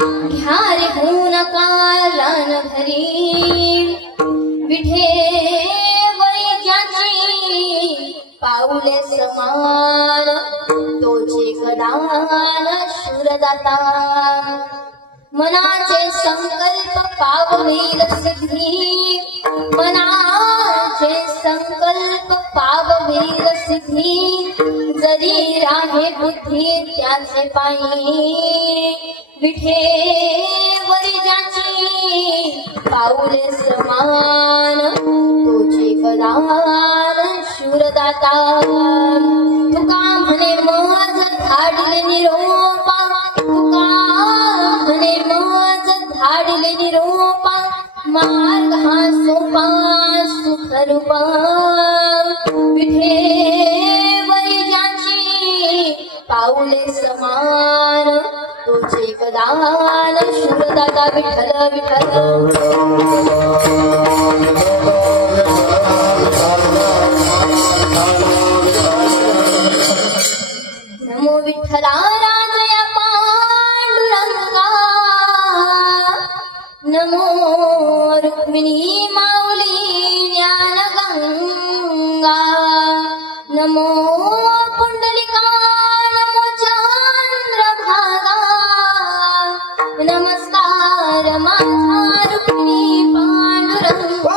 घ्या रे होऊन काळान भरी विठे वरी ज्याची पाऊले समान तोचे गदान शूरदाता मनाचे संकल्प पाववेल सिद्धी मनाचे संकल्प पाववेल सिद्धी जरी राहे बुद्धी त्याचे पायी विठे वरी ज्याची पाऊले समान तोचे गदान शूरदाता तुका म्हणे मज धाडिले निरोपा तुका म्हणे मज धाडिले निरोपा मार्ग हा सोपा सुखरूपा विठे वरी ज्याची पाऊले समान तुझे गदान शूरदाता विठ्ठल विठ्ठल नमो विठ्ठला राजया पांडुरंगा नमो रुक्मिणी माऊली ज्ञानगंगा नमो पुंडलिका नमो चंद्रभागा नमस्कार माझा रुक्मिणी पांडुरंगा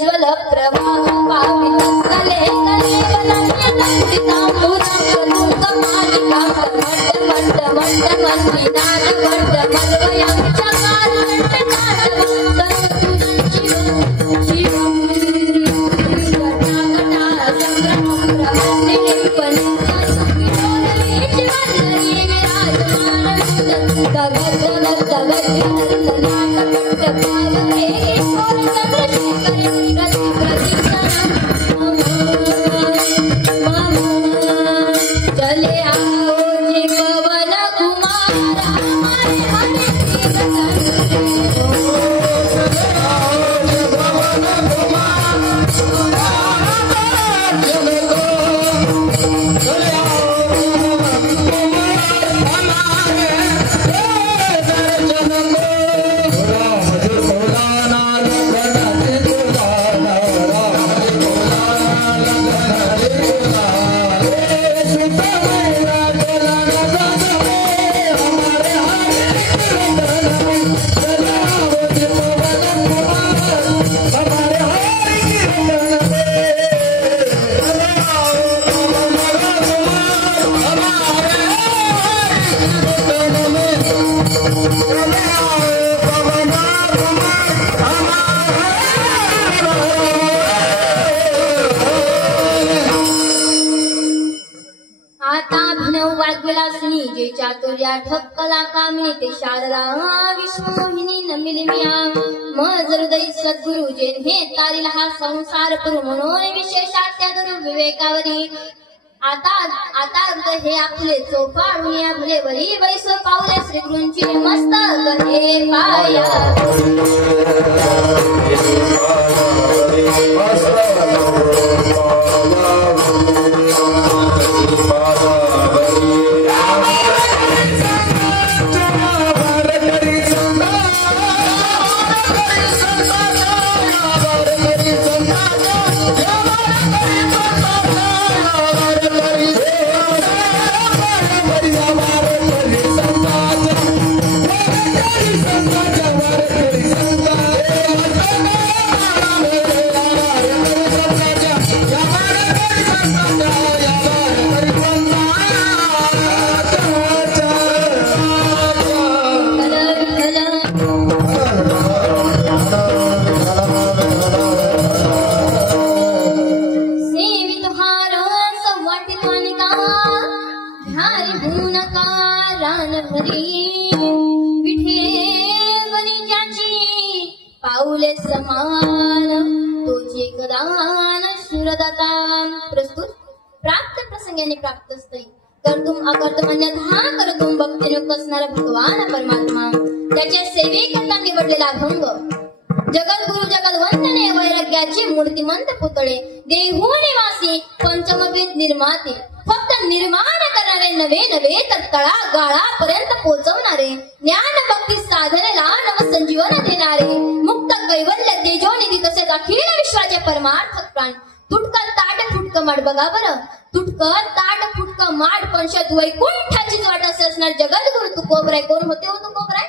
ज्वल प्रवाह पावितस्थले तले वनन्यनन्दिताम्बुजाङ्गलूक मालिका मट्ट मन्दिनाद मट्ट मन्वयं चकार मट्टनाद शिवं कटा संग्रहं प्रवन्ने पनिता संविरोधे जीवनरे चले आओ जी पवन कुमार हमारे हरे अभिनव वाग्विलासिनी जे चातुर्या ठक्कला कामिनी ते शारदा विश्वमोहिनी नमिलिमिया मज हृदय सद्गुरु जे हे तारिला हा संसार पुरु म्हणून विशेषात्यादुर विवेकावरी आता हृदय हे आपले चोपाडून या भले वरी वैसो पावले श्री गुरूंची मस्तक हे पाया प्रस्तुत प्राप्त प्रसंगाने प्राप्त असते कर्तुम अकर्तुम अन्यथा कर्तुम भक्तीने कसणारा भगवान परमात्मा त्याच्या सेवेकरता निवडलेला अभंग जगद्गुरु जगद्वंदने वैराग्याची मूर्तिमंत पुतळे देहू निवासी पंचमवेद निर्माते फक्त निर्माण करणारे नवे तर तळागाळापर्यंत पोहोचवणारे ज्ञान भक्ती साधनेला नवसंजीवन देणारे मुक्त कैवल्य तेजोनिधी तसेच अखिल विश्वाचे परमार्थ प्राण तुटक ताट फुटक माड बघा बरं तुटक ताट फुटक माड पंचायत वैकुंठाचीच वाट असे असणार जगद्गुरु तुकोबराय कोण होते हो तुकोबराय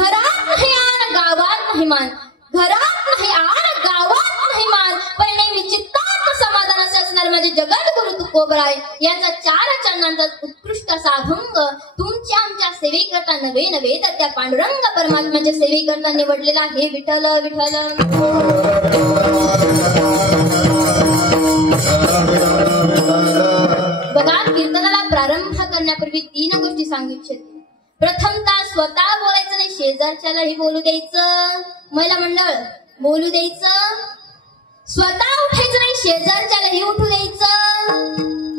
घरात नाही आण गावात नाही मान घरात नाही आण गावात नाही मान पण नेहमी चित्तात समाधान असे असणार माझे जगद्गुरु तुकोबराय यांचा 4 चरणांचा उत्कृष्ट असा अभंग तुमच्या आमच्या सेवेकरता नवे तर त्या पांडुरंग परमात्म्याच्या सेवेकरता निवडलेला हे विठ्ठल विठ्ठल बघा कीर्तनाला प्रारंभ करण्यापूर्वी 3 गोष्टी सांगितल्या प्रथमतः स्वतः बोलायचं नाही शेजारच्यालाही बोलू द्यायचं महिला मंडळ बोलू द्यायचं स्वतः उठायचं नाही शेजारच्यालाही उठू द्यायचं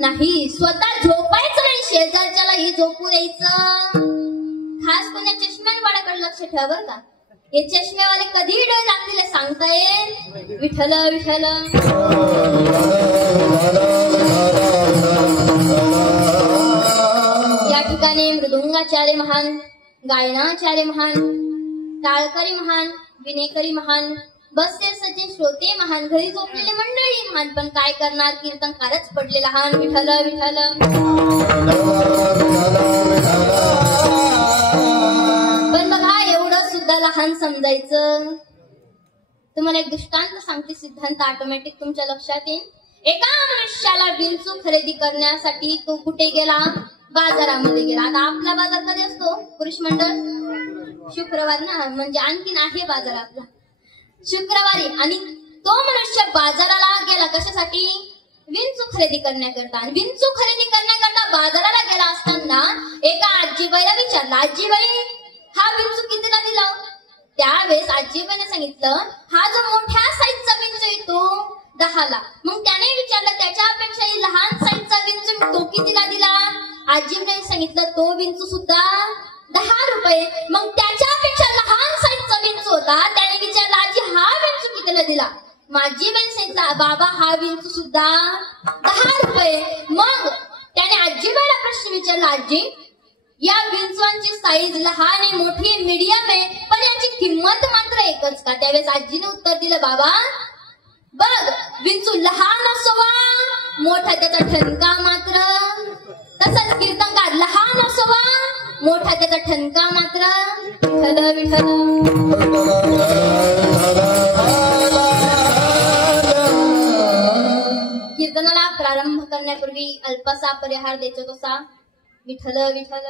नाही स्वतः झोपायचं नाही शेजारच्यालाही झोपू द्यायचं खास कोण्या चष्म्यावाल्याकडे लक्ष ठेवा बरं का हे चष्म्यावाले कधी डोळे लागतील सांगता येईल विठ्ठल विठ्ठल या ठिकाणी मृदुंगाचार्य महान गायनाचार्य महान टाळकरी महान विनेकरी महान बसते सज्जन श्रोते महान घरी झोपलेले मंडळी महान पण काय करणार कीर्तनकारच पडले लहान विठ्ठल विठ्ठल पण बघा एवढं सुद्धा लहान समजायचं तुम्हाला एक दृष्टांत सांगते सिद्धांत ऑटोमॅटिक तुमच्या लक्षात येईल एका मनुष्याला विंचू खरेदी करण्यासाठी तो कुठे गेला बाजारामध्ये गेला आता आपला बाजार कधी असतो पुरुष मंडळ शुक्रवार ना म्हणजे आणखीन आहे बाजार आपला शुक्रवारी आणि तो मनुष्य बाजाराला गेला कशासाठी विंचू खरेदी करण्याकरता आणि विंचू खरेदी करण्याकरता बाजाराला गेला असताना एका आजीबाईला विचारला आजीबाई हा विंचू कितीला दिला त्यावेळेस आजीबाईने सांगितलं हा जो मोठ्या साईजचा विंचू येतो 10ला मग त्याने विचारलं त्याच्यापेक्षा लहान साईजचा विंचू तो कितीला दिला आजीबाईने सांगितलं तो विंचू सुद्धा 10 रुपये मग त्याच्यापेक्षा लहान साईजचा विंचू होता त्याने विचारलं आजी हा विंचू कितीला दिला माझी बहीण सांगितलं बाबा हा विंचू सुद्धा 10 रुपये मग त्याने आजीबाईला प्रश्न विचारला आजी या विंचवांची साईज लहान आहे मोठी आहे मीडियम आहे पण याची किंमत मात्र एकच का त्यावेळेस आजीने उत्तर दिलं बाबा बघ विंचू लहान असोवा मोठा त्याचा ठणका मात्र तसंच कीर्तनकार लहान असोवा मोठा त्याचा ठणका मात्र विठ्ठल विठ्ठल कीर्तनाला प्रारंभ करण्यापूर्वी अल्पसा परिहार देतो तसा विठ्ठल विठ्ठल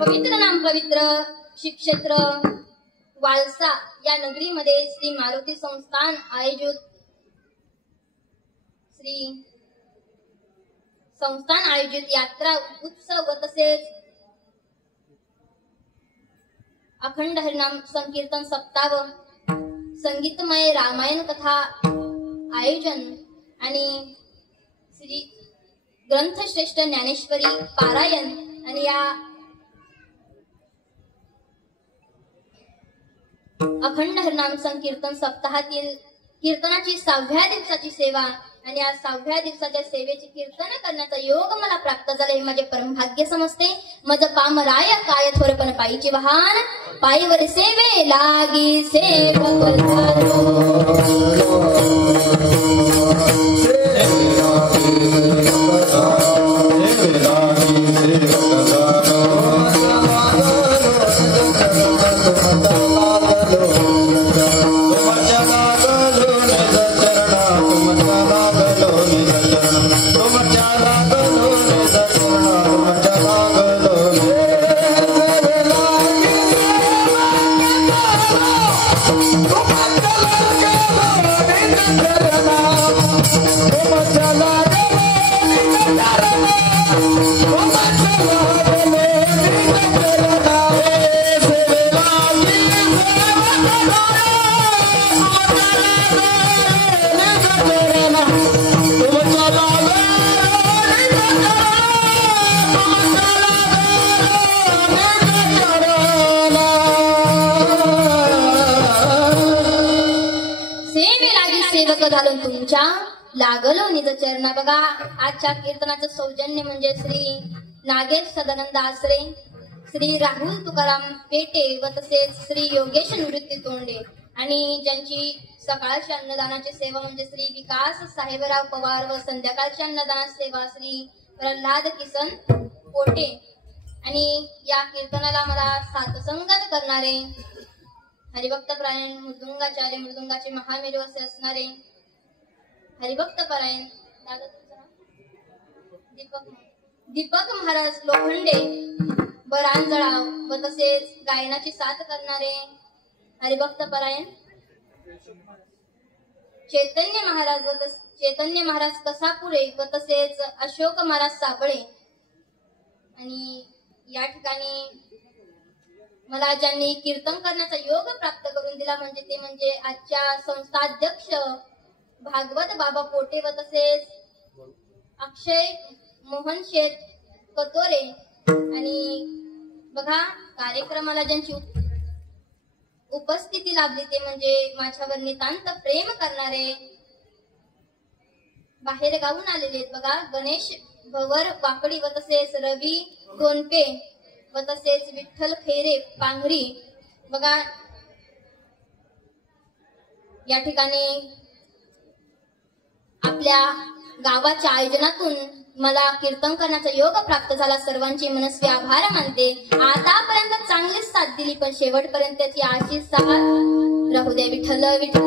पवित्र नाम पवित्र श्री क्षेत्र वालसा या नगरीमध्ये श्री मारुती संस्थान आयोजित यात्रा उत्सव व तसेच अखंड हरिनाम संकीर्तन सप्ताह संगीतमय रामायण कथा आयोजन आणि श्री ग्रंथश्रेष्ठ ज्ञानेश्वरी पारायण आणि या अखंड हरिनाम संकीर्तन सप्ताहातील कीर्तनाची 6व्या दिवसाची सेवा आणि या 6व्या दिवसाच्या सेवेची कीर्तन करण्याचा योग मला प्राप्त झाला, हे माझे परमभाग्य समजते. मज पामराय काय थोरपण पायीची वाहन पायीवर सेवे लागी सेवक घालून तुमच्या लागलो निज चरणा. बघा आजच्या कीर्तनाचं सौजन्य म्हणजे श्री नागेश सदानंद आसरे, श्री राहुल तुकाराम पेटे व तसेच श्री योगेश निवृत्ती तोंडे आणि ज्यांची सकाळच्या अन्नदानाची सेवा म्हणजे श्री विकास साहेबराव पवार व संध्याकाळच्या अन्नदानाची सेवा श्री प्रल्हाद किसन पोटे आणि या कीर्तनाला मला साथसंगत करणारे हरिभक्त परायण मृदुंगाचार्य मृदुंगाचे महामेरू असे असणारे हरिभक्त परायण दीपक महाराज लोखंडे बरांजळाव व तसेच गायनाची साथ करणारे हरिभक्त परायण चैतन्य महाराज कसापुरे व तसेच अशोक महाराज साबळे. आणि या ठिकाणी मला ज्यांनी कीर्तन करण्याचा योग प्राप्त करून दिला म्हणजे आजच्या संस्थाध्यक्ष भागवत बाबा पोटे व तसेच अक्षय मोहन शेठ कतोरे. आणि बघा कार्यक्रमाला ज्यांची उपस्थिती लाभली ते म्हणजे माझ्यावर नितांत प्रेम करणारे बाहेर गावून आलेले आहेत. बघा गणेश भवर वाकडी व तसेच रवी गोनपे व तसेच विठ्ठल खैरे पांघरी. बघा या ठिकाणी आपल्या गावाच्या आयोजनातून मला कीर्तन करण्याचा योग प्राप्त झाला. सर्वांचे मनस्वी आभार मानते. आतापर्यंत चांगलीच साथ दिली पण शेवटपर्यंत त्याची आशीष साथ राहू द्या. विठ्ठल विठ्ठल.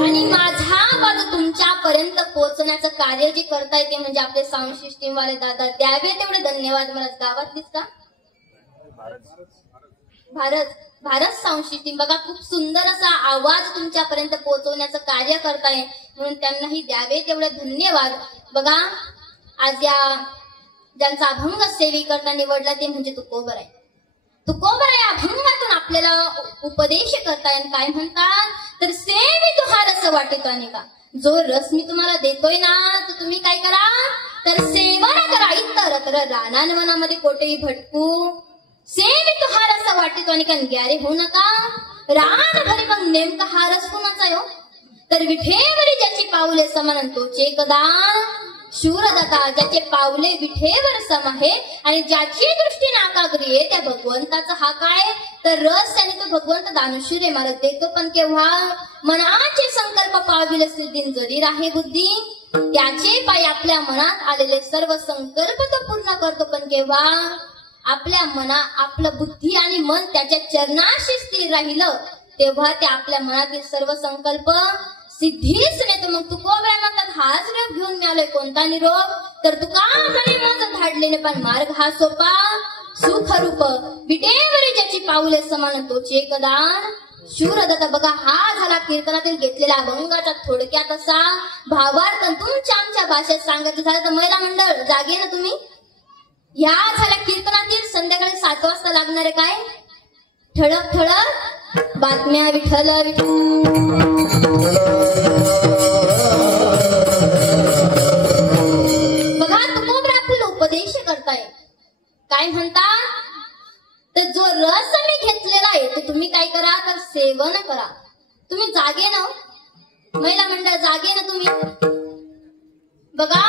आणि माझा आवाज तुमच्यापर्यंत पोहोचण्याचं कार्य जे करताय ते म्हणजे आपले साऊंड सिस्टीम वाले दादा, द्यावे तेवढे धन्यवाद. मला गावातलीच का भारत साऊंड सिस्टीम. बघा खूप सुंदर असा आवाज तुमच्यापर्यंत पोहोचवण्याचं कार्य करताय म्हणून त्यांनाही द्यावे तेवढे धन्यवाद. बघा आज या ज्यांचा अभंग सेवेकरता निवडला ते म्हणजे तुकोबर आहे. तुकोबर या अभंगातून आपल्याला उपदेश करताय. काय म्हणतात तर सेवी तुहा रस वाटेतो आणि का जो रस मी तुम्हाला देतोय ना तर तुम्ही काय करा तर सेवा करा. इतर रानान मनामध्ये कोठेही भटकू सेवी तुहा रस वाटेतो आणि का ग्यारे होऊ नका. रान भरी मग नेमका हा रस कुणाचा आहे हो तर विठेवरी ज्याची पाऊले समान तोचे कदान शूरदत्ता. ज्याचे पावले विठेवर सम आहे आणि ज्याची दृष्टी नाकाग्री आहे त्या भगवंताचा हा काय तर रस आणि तो भगवंत दानशूर आहे. मला देतो पण केव्हा मनाचे संकल्प पाविल सिद्धीन जरी राहे बुद्धी. त्याचे पाय आपल्या मनात आलेले सर्व संकल्प तो पूर्ण करतो पण केव्हा आपल्या आपलं बुद्धी आणि मन त्याच्या चरणाशी स्थिर राहिलं तेव्हा ते आपल्या मनातील सर्व संकल्प सिद्धीच नाही तर मग तू कोबऱ्या म्हणतात हाच निरोप घेऊन मिळालोय. कोणता निरोप? तर तू का म्हणे माझं धाडलेले पण मार्ग हा सोपा सुख रूप विटेवरी ज्याची पाऊले समान तोचे एकदान शूरदत्त. बघा हा झाला कीर्तनातील घेतलेला अभंगाचा थोडक्यात असा भावार्थ. तुमच्या आमच्या भाषेत सांगायचं झालं तर महिला मंडळ जागे ना तुम्ही. या झाल्या कीर्तनातील संध्याकाळी 7 वाजता लागणारे काय ठळक ठळक बातम्या. विठ्ठल बघा तुकोबरा आपल्याला उपदेश करताय. काय म्हणतात तर जो रस मी घेतलेला आहे तो तुम्ही काय करा तर सेवन करा. तुम्ही जागे ना महिला मंडळ जागे ना तुम्ही. बघा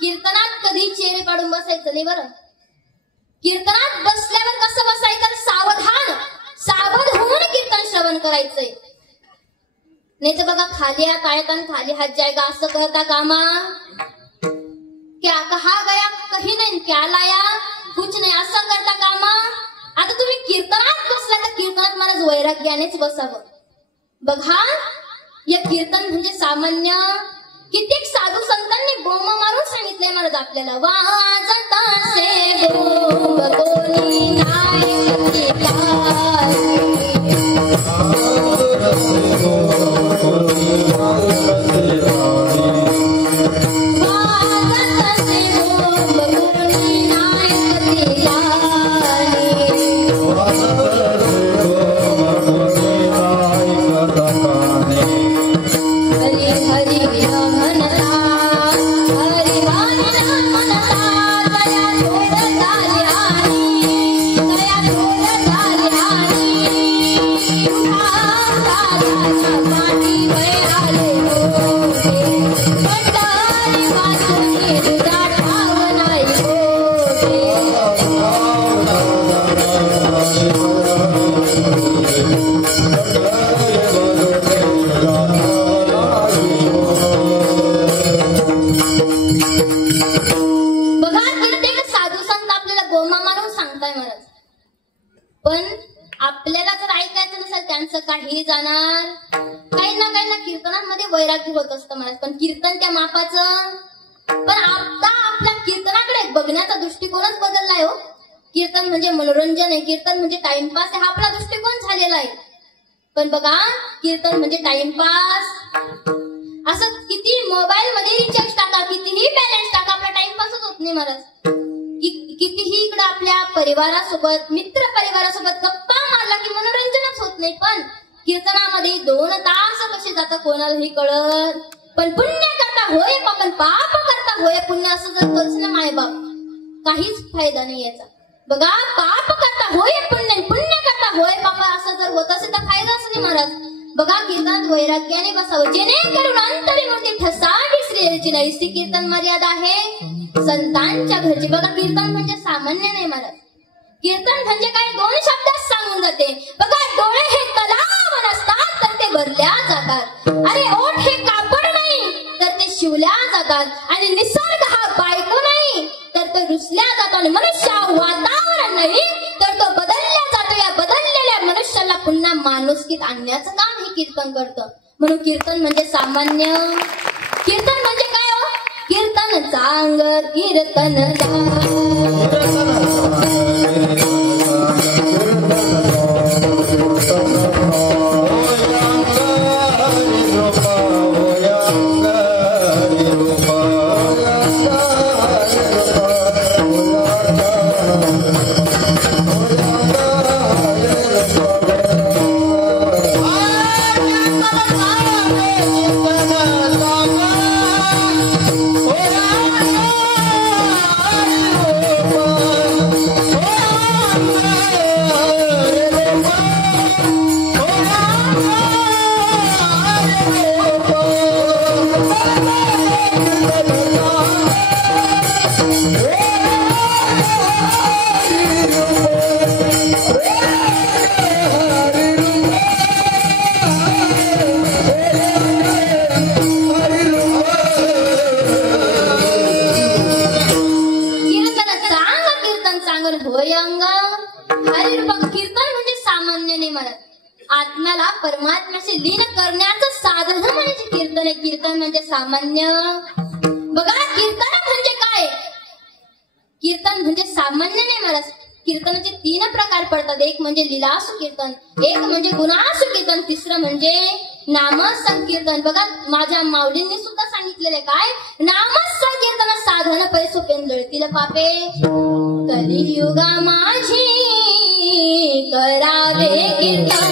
कीर्तनात कधी चेहरे पाडून बसायचं नाही बरं. कीर्तनात बसल्यावर कसं बसायचं सावधान सावध होऊन कीर्तन श्रवण करायचंय. नाही तर बघा खाली हात आयत आणि खाली हात जायगा असं करता कामा. क्या कहा गया कहीं नाही क्या लाया कुछ नाही असं करता कामा. आता तुम्ही कीर्तनात बसला तर कीर्तनात मला वैराग्यानेच बसावं. बघा या कीर्तन म्हणजे सामान्य. कित्येक साधू संतांनी बोम मारून सांगितलंय महाराज आपल्याला. वाजतासे बोम कोणी नाही काही जाणार. काही ना कीर्तनामध्ये वैराग्य होत असतं महाराज. पण कीर्तन त्या मापाचं. पण आता आपल्या कीर्तनाकडे बघण्याचा दृष्टिकोनच बदललाय हो. कीर्तन म्हणजे मनोरंजन आहे. कीर्तन म्हणजे टाइमपास आहे. हा आपला दृष्टिकोन झालेला आहे. पण बघा कीर्तन म्हणजे टाइमपास. असं किती मोबाईल मध्ये रिचार्ज टाका कितीही बॅलन्स टाका आपला टाइमपासच होत नाही महाराज. कितीही इकडे आपल्या परिवारासोबत मित्र परिवारासोबत गप्पा मारला की मनोरंजनच होत नाही. पण कीर्तनामध्ये 2 तास कसे जातात कोणालाही कळत. पण पुण्य करता होय पण पाप करता होय पुण्य असं जर करस ना माय बाप काहीच फायदा नाही याचा. बघा पाप करता होय पुण्य पुण्य करता होय पाप असं जर होत असेल तर फायदाच नाही महाराज. बघा कीर्तनात वैराग्याने बसावं जेणेकरून अंतरीमूर्ती ठसा विसरेची नाही. ती कीर्तन मर्यादा आहे संतांच्या घरची. बघा कीर्तन म्हणजे सामान्य नाही महाराज. कीर्तन म्हणजे काय 2 शब्दात सांगून जाते. बघा डोळे हे तलाव नसतात तर ते भरल्या जातात. अरे ओठ हे कापड नाही तर ते शिवल्या जातात. आणि निसर्ग हा बायको नाही तर तो रुसल्या जातो. आणि मनुष्य वातावरण नाही तर तो बदलल्या जातो. या बदललेल्या मनुष्याला पुन्हा माणुसकीत आणण्याचं काम हे कीर्तन करतं. म्हणून कीर्तन म्हणजे सामान्य. कीर्तन म्हणजे काय हो. कीर्तन चांग कीर्तन आत्म्याला परमात्म्याशी लीन करण्याचं साधन म्हणजे कीर्तन आहे. कीर्तन म्हणजे सामान्य. बघा कीर्तन म्हणजे काय? कीर्तन म्हणजे सामान्य नाही मला. कीर्तनाचे 3 प्रकार पडतात. एक म्हणजे लीलासु कीर्तन, एक म्हणजे गुणासु कीर्तन, तिसरं म्हणजे नामसंकीर्तन. बघा माझ्या माऊलींनी सुद्धा सांगितलेले काय? नामसंकीर्तन साधन पैसो पेंजळतील पापे, कलियुगा माझी करावे कीर्तन.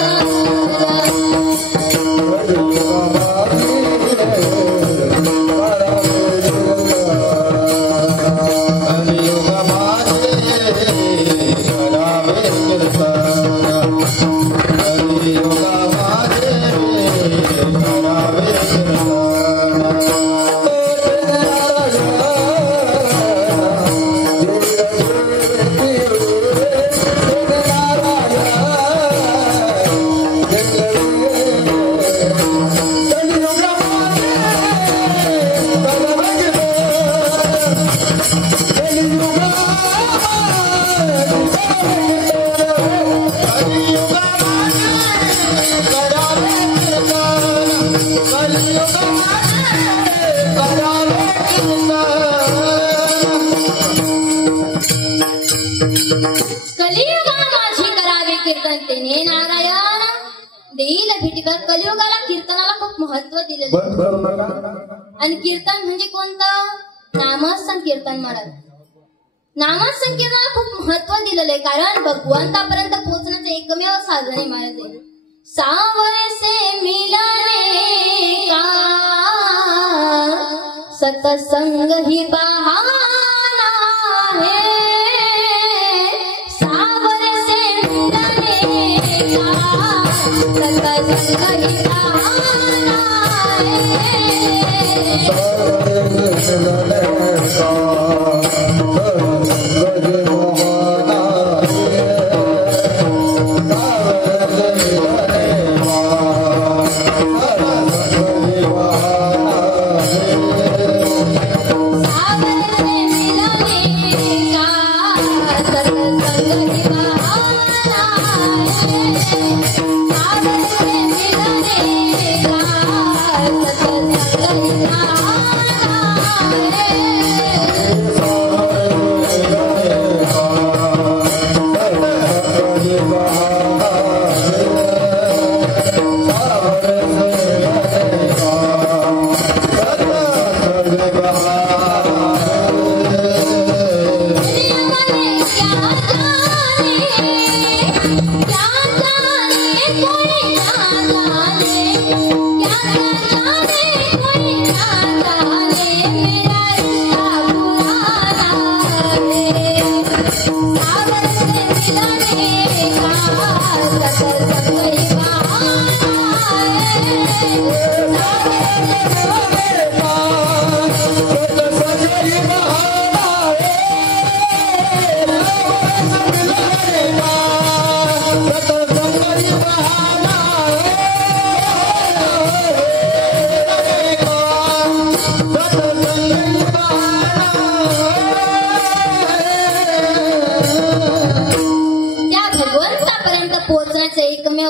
कलियुगाला कीर्तनाला खूप महत्व दिलेलं. आणि कीर्तन म्हणजे कोणतं? नामसंकीर्तन महाराज. नामसंकीर्तनाला खूप महत्व दिलेलं आहे. कारण भगवंतापर्यंत पोहोचण्याचं एकमेव साधन आहे महाराज. सावर से मिलने का सत्संग ही बहाना है. सावर से मिलने का सत्संग ही बहाना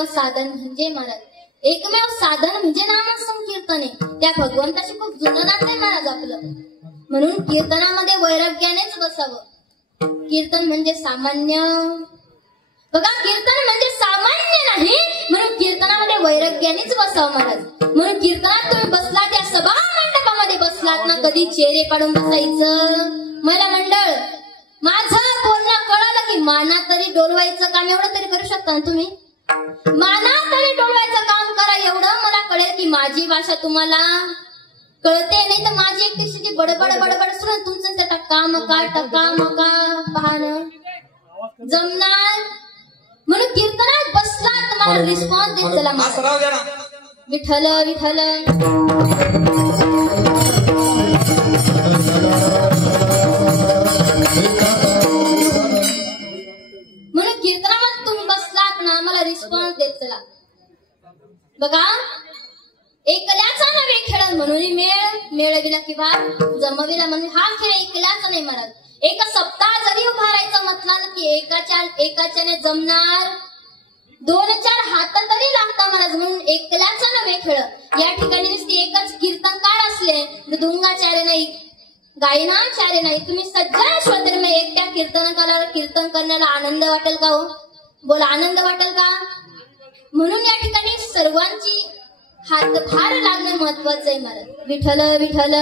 साधन म्हणजे महाराज. एकमेव साधन म्हणजे नामसंकीर्तन आहे. त्या भगवंताशी खूप जुनं नातं आहे महाराज आपलं. म्हणून कीर्तनामध्ये वैराग्यानेच बसावं. कीर्तन म्हणजे सामान्य. बघा कीर्तन म्हणजे सामान्य नाही. म्हणून कीर्तनामध्ये वैराग्यानेच बसावं महाराज. म्हणून कीर्तनात तुम्ही बसलात, त्या सभा मंडपामध्ये बसलात ना, कधी चेहरे पाडून बसायचं. मला मंडळ माझं बोलणं कळलं की माना तरी डोलवायचं काम एवढं तरी करू शकता ना तुम्ही. माना तरी डोलवायचं काम करा, एवढं मला कळेल की माझी भाषा तुम्हाला कळते. नाही तर माझी एकटीची बडबड बडबड सुरू तुमचं टक्का मका पाहणं जमणार. म्हणून कीर्तनात बसला तर मला रिस्पॉन्स देत चला. विठ्ठल विठ्ठल म्हणून कीर्तनामध्ये तुम्ही बसलात ना, मला रिस्पॉन्स देत चला. बघा एकल्याचा नव्हे खेळ म्हणून मेळविला किंवा जमविला म्हणून हा खेळ एकल्याचा नाही महाराज. एक सप्ताह जरी उभा राहायचं म्हटलं की एकाच्याने जमणार. 2-4 हात तरी लागतात महाराज. म्हणून एकल्याचा नव्हे खेळ. या ठिकाणी नुसती एकच कीर्तनकार असले मृदुंगाचार्य नाही, गायनाचार्य नाही, तुम्ही सज्जन श्रोते मग एकट्या कीर्तनकाराला कीर्तन करण्याला आनंद वाटेल का हो? बोला, आनंद वाटेल का? म्हणून या ठिकाणी सर्वांची हातभार लागणे महत्वाचं आहे महाराज. विठ्ठल विठ्ठल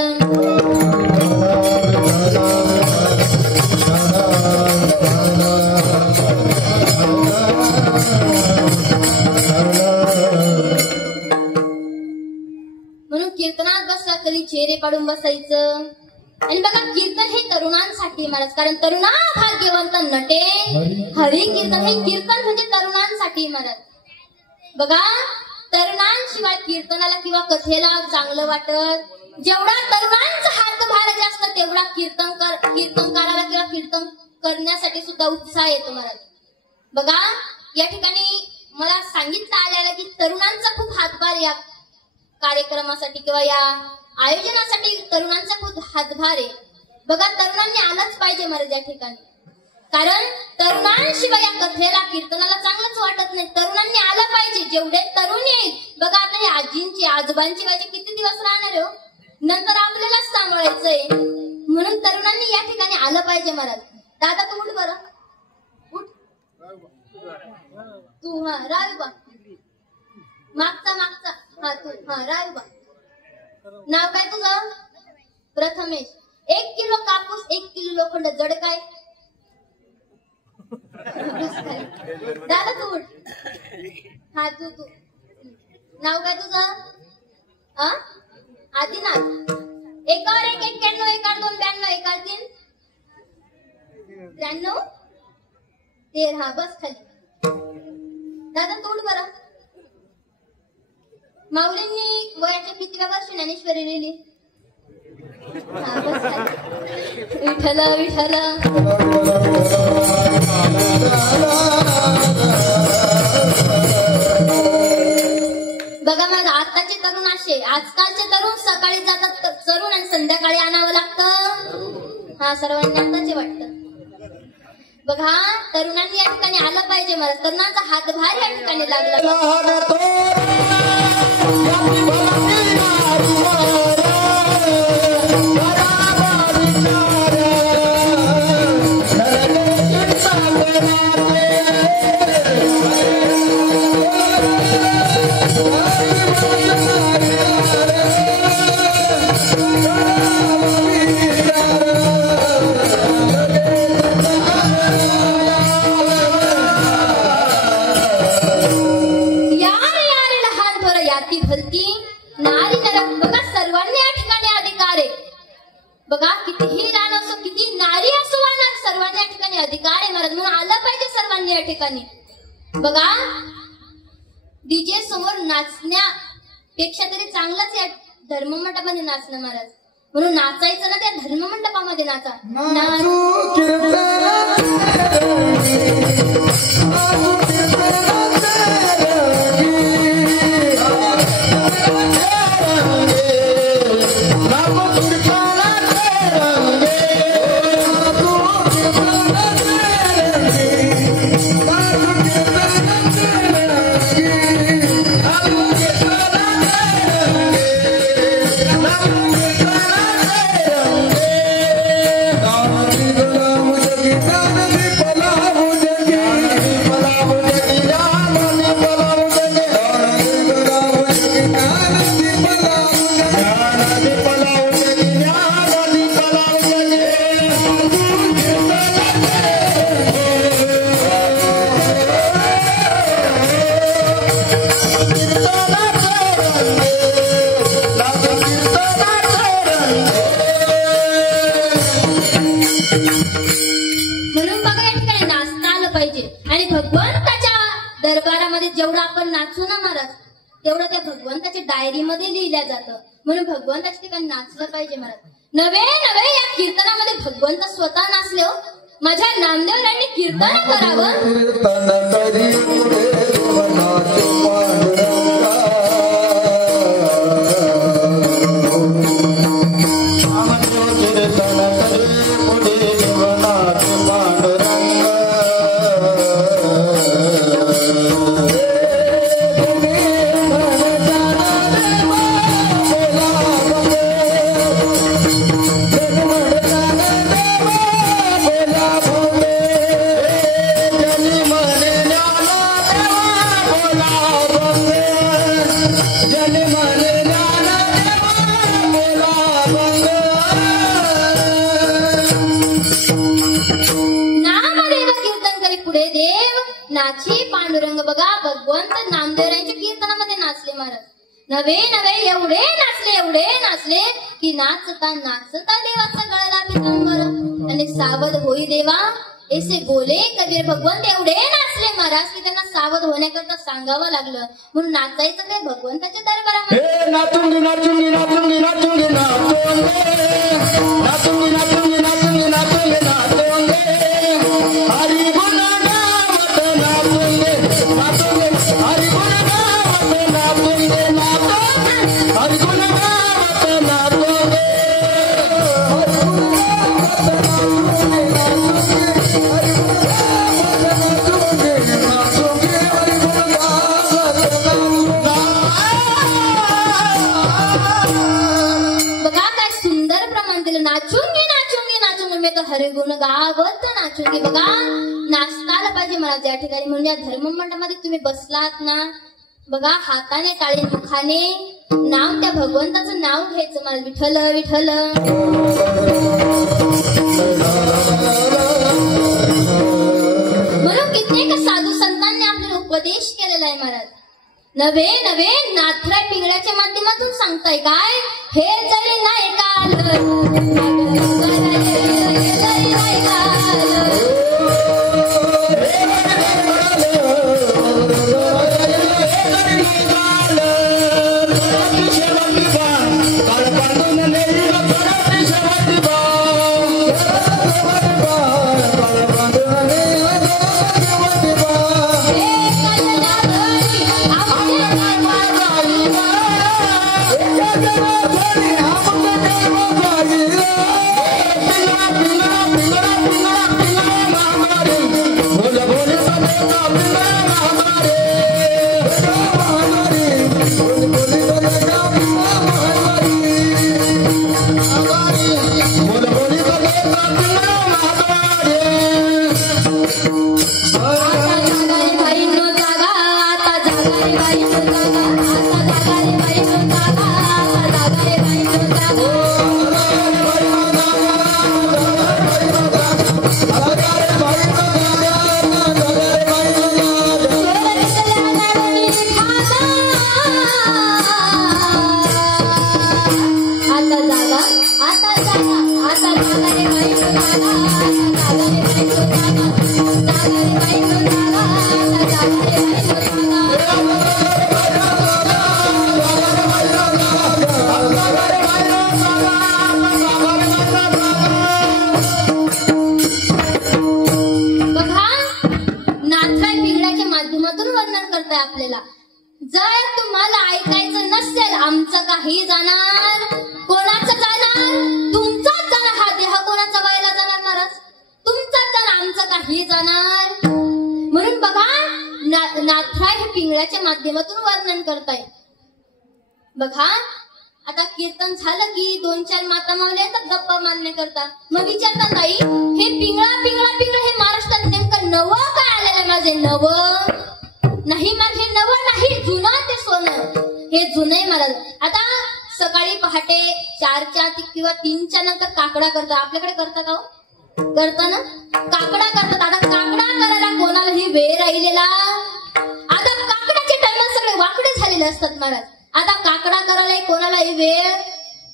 म्हणून कीर्तनात बसला कधी चेहरे काढून बसायचं. आणि बघा, कीर्तन हे तरुणांसाठी महाराज, कारण तरुणा भाग्यवंत नटे हरी कीर्तन. हे कीर्तन म्हणजे तरुणांसाठी महाराज. बघा, तरुणांशिवाय कीर्तनाला किंवा कथेला चांगलं वाटत. जेवढा तरुणांचा हातभार जास्त तेवढा कीर्तनकाराला किंवा कीर्तन करण्यासाठी सुद्धा उत्साह येतो महाराज. बघा, या ठिकाणी मला सांगितलं आलेलं की तरुणांचा खूप हातभार या कार्यक्रमासाठी किंवा या आयोजनासाठी तरुणांचा खूप हातभार आहे. बघा, तरुणांनी आलंच पाहिजे महाराज या ठिकाणी, कारण तरुणांशिवाय या कथेला कीर्तनाला चांगलंच वाटत नाही. तरुणांनी आलं पाहिजे. जेवढे तरुण येईल बघा, आता हे आजींची आजोबांची वयाचे किती दिवस राहणार हो, नंतर आपल्यालाच सांभाळायचंय. म्हणून तरुणांनी या ठिकाणी आलं पाहिजे महाराज. दादा तू उठ बरं, उठ तू. हा राय बा, मागचा हा तू. हा राय बा, नाव काय तुझं? प्रथमेश. 1 किलो कापूस 1 किलो लोखंड जड काय? दादा तू उठ. हा तू. नाव काय तुझं? आदिनाथ. 1 1 91 1 2 92 1 3 93 13. बस खाली. दादा तोड बरं. माऊलींनी वयाच्या किती वर्षी ज्ञानेश्वरी लिहिली? हा बस खाली. विठ्ठल विठ्ठल बघा, माझा आताचे तरुण असे, आजकालचे तरुण सकाळी जातात तरुण आणि संध्याकाळी आणावं लागतं. हा सर्वांनी आताचे वाटतं. बघा, तरुणांनी या ठिकाणी आलं पाहिजे मला. तरुणांचा हातभार या ठिकाणी लागला. बघा, कितीही लहान असो, किती नारी असो, सर्वांनी या ठिकाणी अधिकार आहे महाराज. म्हणून आलं पाहिजे सर्वांनी या ठिकाणी. बघा, डीजे समोर नाचण्यापेक्षा तरी चांगलंच या धर्ममंडपामध्ये नाचणं महाराज. म्हणून नाचायचं ना, त्या धर्ममंडपामध्ये नाचा. दरबारामध्ये जेवढं आपण नाचू ना महाराज, तेवढं त्या भगवंताच्या डायरीमध्ये लिहिलं जातं. म्हणून भगवंताच्या ठिकाणी नाचलं पाहिजे महाराज. नवे नवे या कीर्तनामध्ये भगवंत स्वतः नाचले हो. माझ्या नामदेवरांनी कीर्तन करावं. एवढे देव नाची पांडुरंग. बघा भगवंत नामदेवरायांच्या कीर्तनामध्ये नाचले महाराज. नवे नवे एवढे नाचले की नाचता नाचता देवाचा गळा पितांबर. आणि सावध होई देवा ऐसे बोले कबीर. भगवंत एवढे नाचले महाराज की त्यांना सावध होण्याकरता सांगावं लागलं. म्हणून नाचायचं ते भगवंताच्या दरबारामध्ये. नाचूंगी नाचूंगी नाचूंगी नाचूंगी नाचूंगी नाचूंगी नाचूंगी नाचूंगी नाचूंगी नाचूंगी हरि गुण गावत नाचूंगी नाचूंगी हरि गुण गावत नाचूंगी नाचूंगी हरि गुण गावत नाचूंगी. हरे गुण गावत नाचूंगी. बघा नाचताला पाहिजे महाराज या ठिकाणी. म्हणून या धर्म मंडपामध्ये तुम्ही बसलात ना, बघा हाताने टाळी मुखाने नाव त्या भगवंताचं नाव घ्यायचं मला. विठ्ठल विठ्ठल. म्हणून कित्येक साधू संतांनी आपल्याला उपदेश केलेला आहे महाराज. नवे नवे नाथराय पिंगळ्याच्या माध्यमातून सांगताय काय, हे जरी नाही काल आपल्याला. जर तुम्हाला ऐकायचं नसेल आमचं काही जाणार, कोणाचं जाणार? तुमचाच जाणार. हा देह कोणाचा व्हायला जाणार महाराज? तुमचाच जाणार, आमचं काही जाणार. म्हणून बघा नाथराय हे पिंगळ्याच्या माध्यमातून वर्णन करताय. बघा आता कीर्तन झालं की 2-4 माता मावल्या येतात गप्पा मारणे करता. मग विचारतात ताई हे पिंगळा पिंगळा पिंगळा हे महाराष्ट्रात नेमकं नवं काय आलेलं? माझे नवं नाही महाराज, हे नवं नाही, जुनं ते सोनं, हे जुनं आहे महाराज. आता सकाळी पहाटे 4च्या किंवा 3च्या नंतर काकडा करतात. आपल्याकडे करता का? करता ना, काकडा करतात. आता काकडा करायला कोणालाही वेळ राहिलेला. आता काकडाचे टाइम सगळे वाकडे झालेले असतात महाराज. आता काकडा करायला कोणालाही वेळ,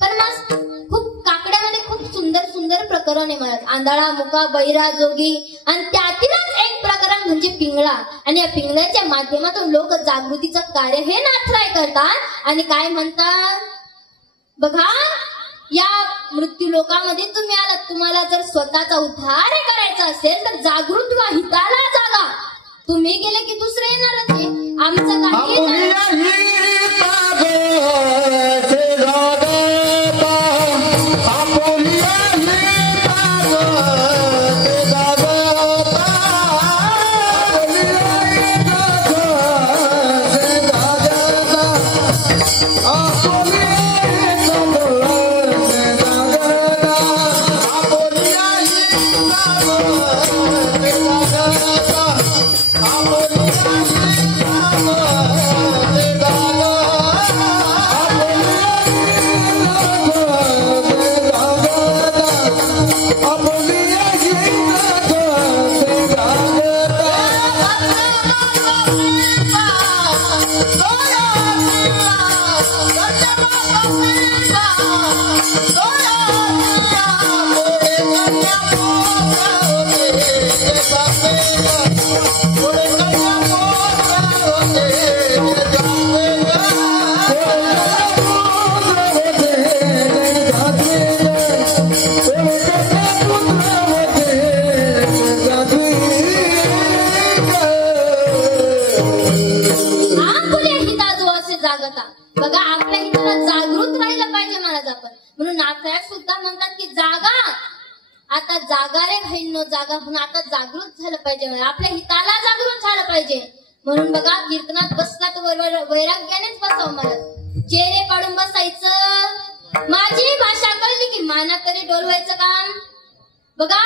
पण मग खूप काकड्यामध्ये खूप सुंदर सुंदर प्रकरण आहे महाराज. आंधळा, मुका, बैरा, जोगी, आणि त्यातीलच एक प्रकरण म्हणजे पिंगळा. आणि या पिंगळ्याच्या माध्यमातून लोक जागृतीचं कार्य हे नाथराय करतात. आणि काय म्हणतात बघा, या मृत्यू लोकामध्ये तुम्ही आलात, तुम्हाला जर स्वतःचा उद्धार करायचा असेल तर जागृत व्हा, हिताला जागा. तुम्ही गेले की दुसरे येणारच आहे. आमचं काही म्हणून आता जागृत झालं पाहिजे, आपल्या हिताला जागृत झालं पाहिजे. म्हणून बघा कीर्तनात बसला तर वैराग्यानेच बसावं महाराज. चेहरे काढून बसायचं. माझी भाषा कळली की माना तरी डोलवायचं काम. बघा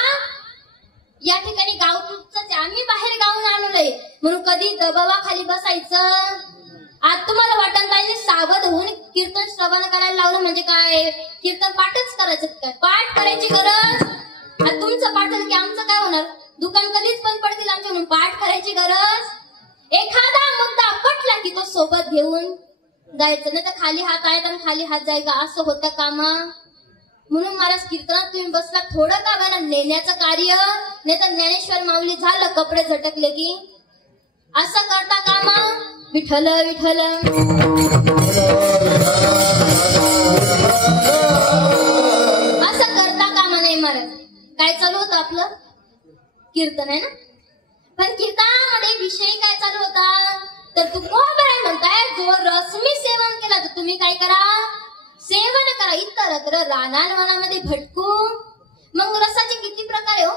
या ठिकाणी गाव तुमचंच, आम्ही बाहेर गावून आणलंय म्हणून कधी दबावाखाली बसायचं. आज तुम्हाला वाटत नाही सावध होऊन कीर्तन श्रवण करायला लावलं म्हणजे काय, कीर्तन पाठच करायचं काय, पाठ करायची गरज. आज तुमचं पाठ झालं की आमचं काय होणार, दुकान कधीच बंद पडतील आमच्या, म्हणून पाठ करायची गरज. एखादा मुद्दा पटला की तो सोबत घेऊन जायचं, नाही तर खाली हात आहेत आणि खाली हात जायगा असं होतं कामा. म्हणून महाराज कीर्तनात तुम्ही बसला थोडं का बघा नेण्याचं कार्य, नाही तर ज्ञानेश्वर माऊली झालं कपडे झटकले की असं करता कामा. विठ्ठल विठ्ठल असं करता कामा नाही महाराज. काय चालू होतं आपलं कीर्तन आहे ना, पण कीर्तनामध्ये विषय काय चालू होता तर तू बरं म्हणताय जो रसमी सेवन केला तर तुम्ही काय करा, सेवन करा. इतरत्र रानांवनामध्ये भटकू. मग रसाचे किती प्रकार आहे हो,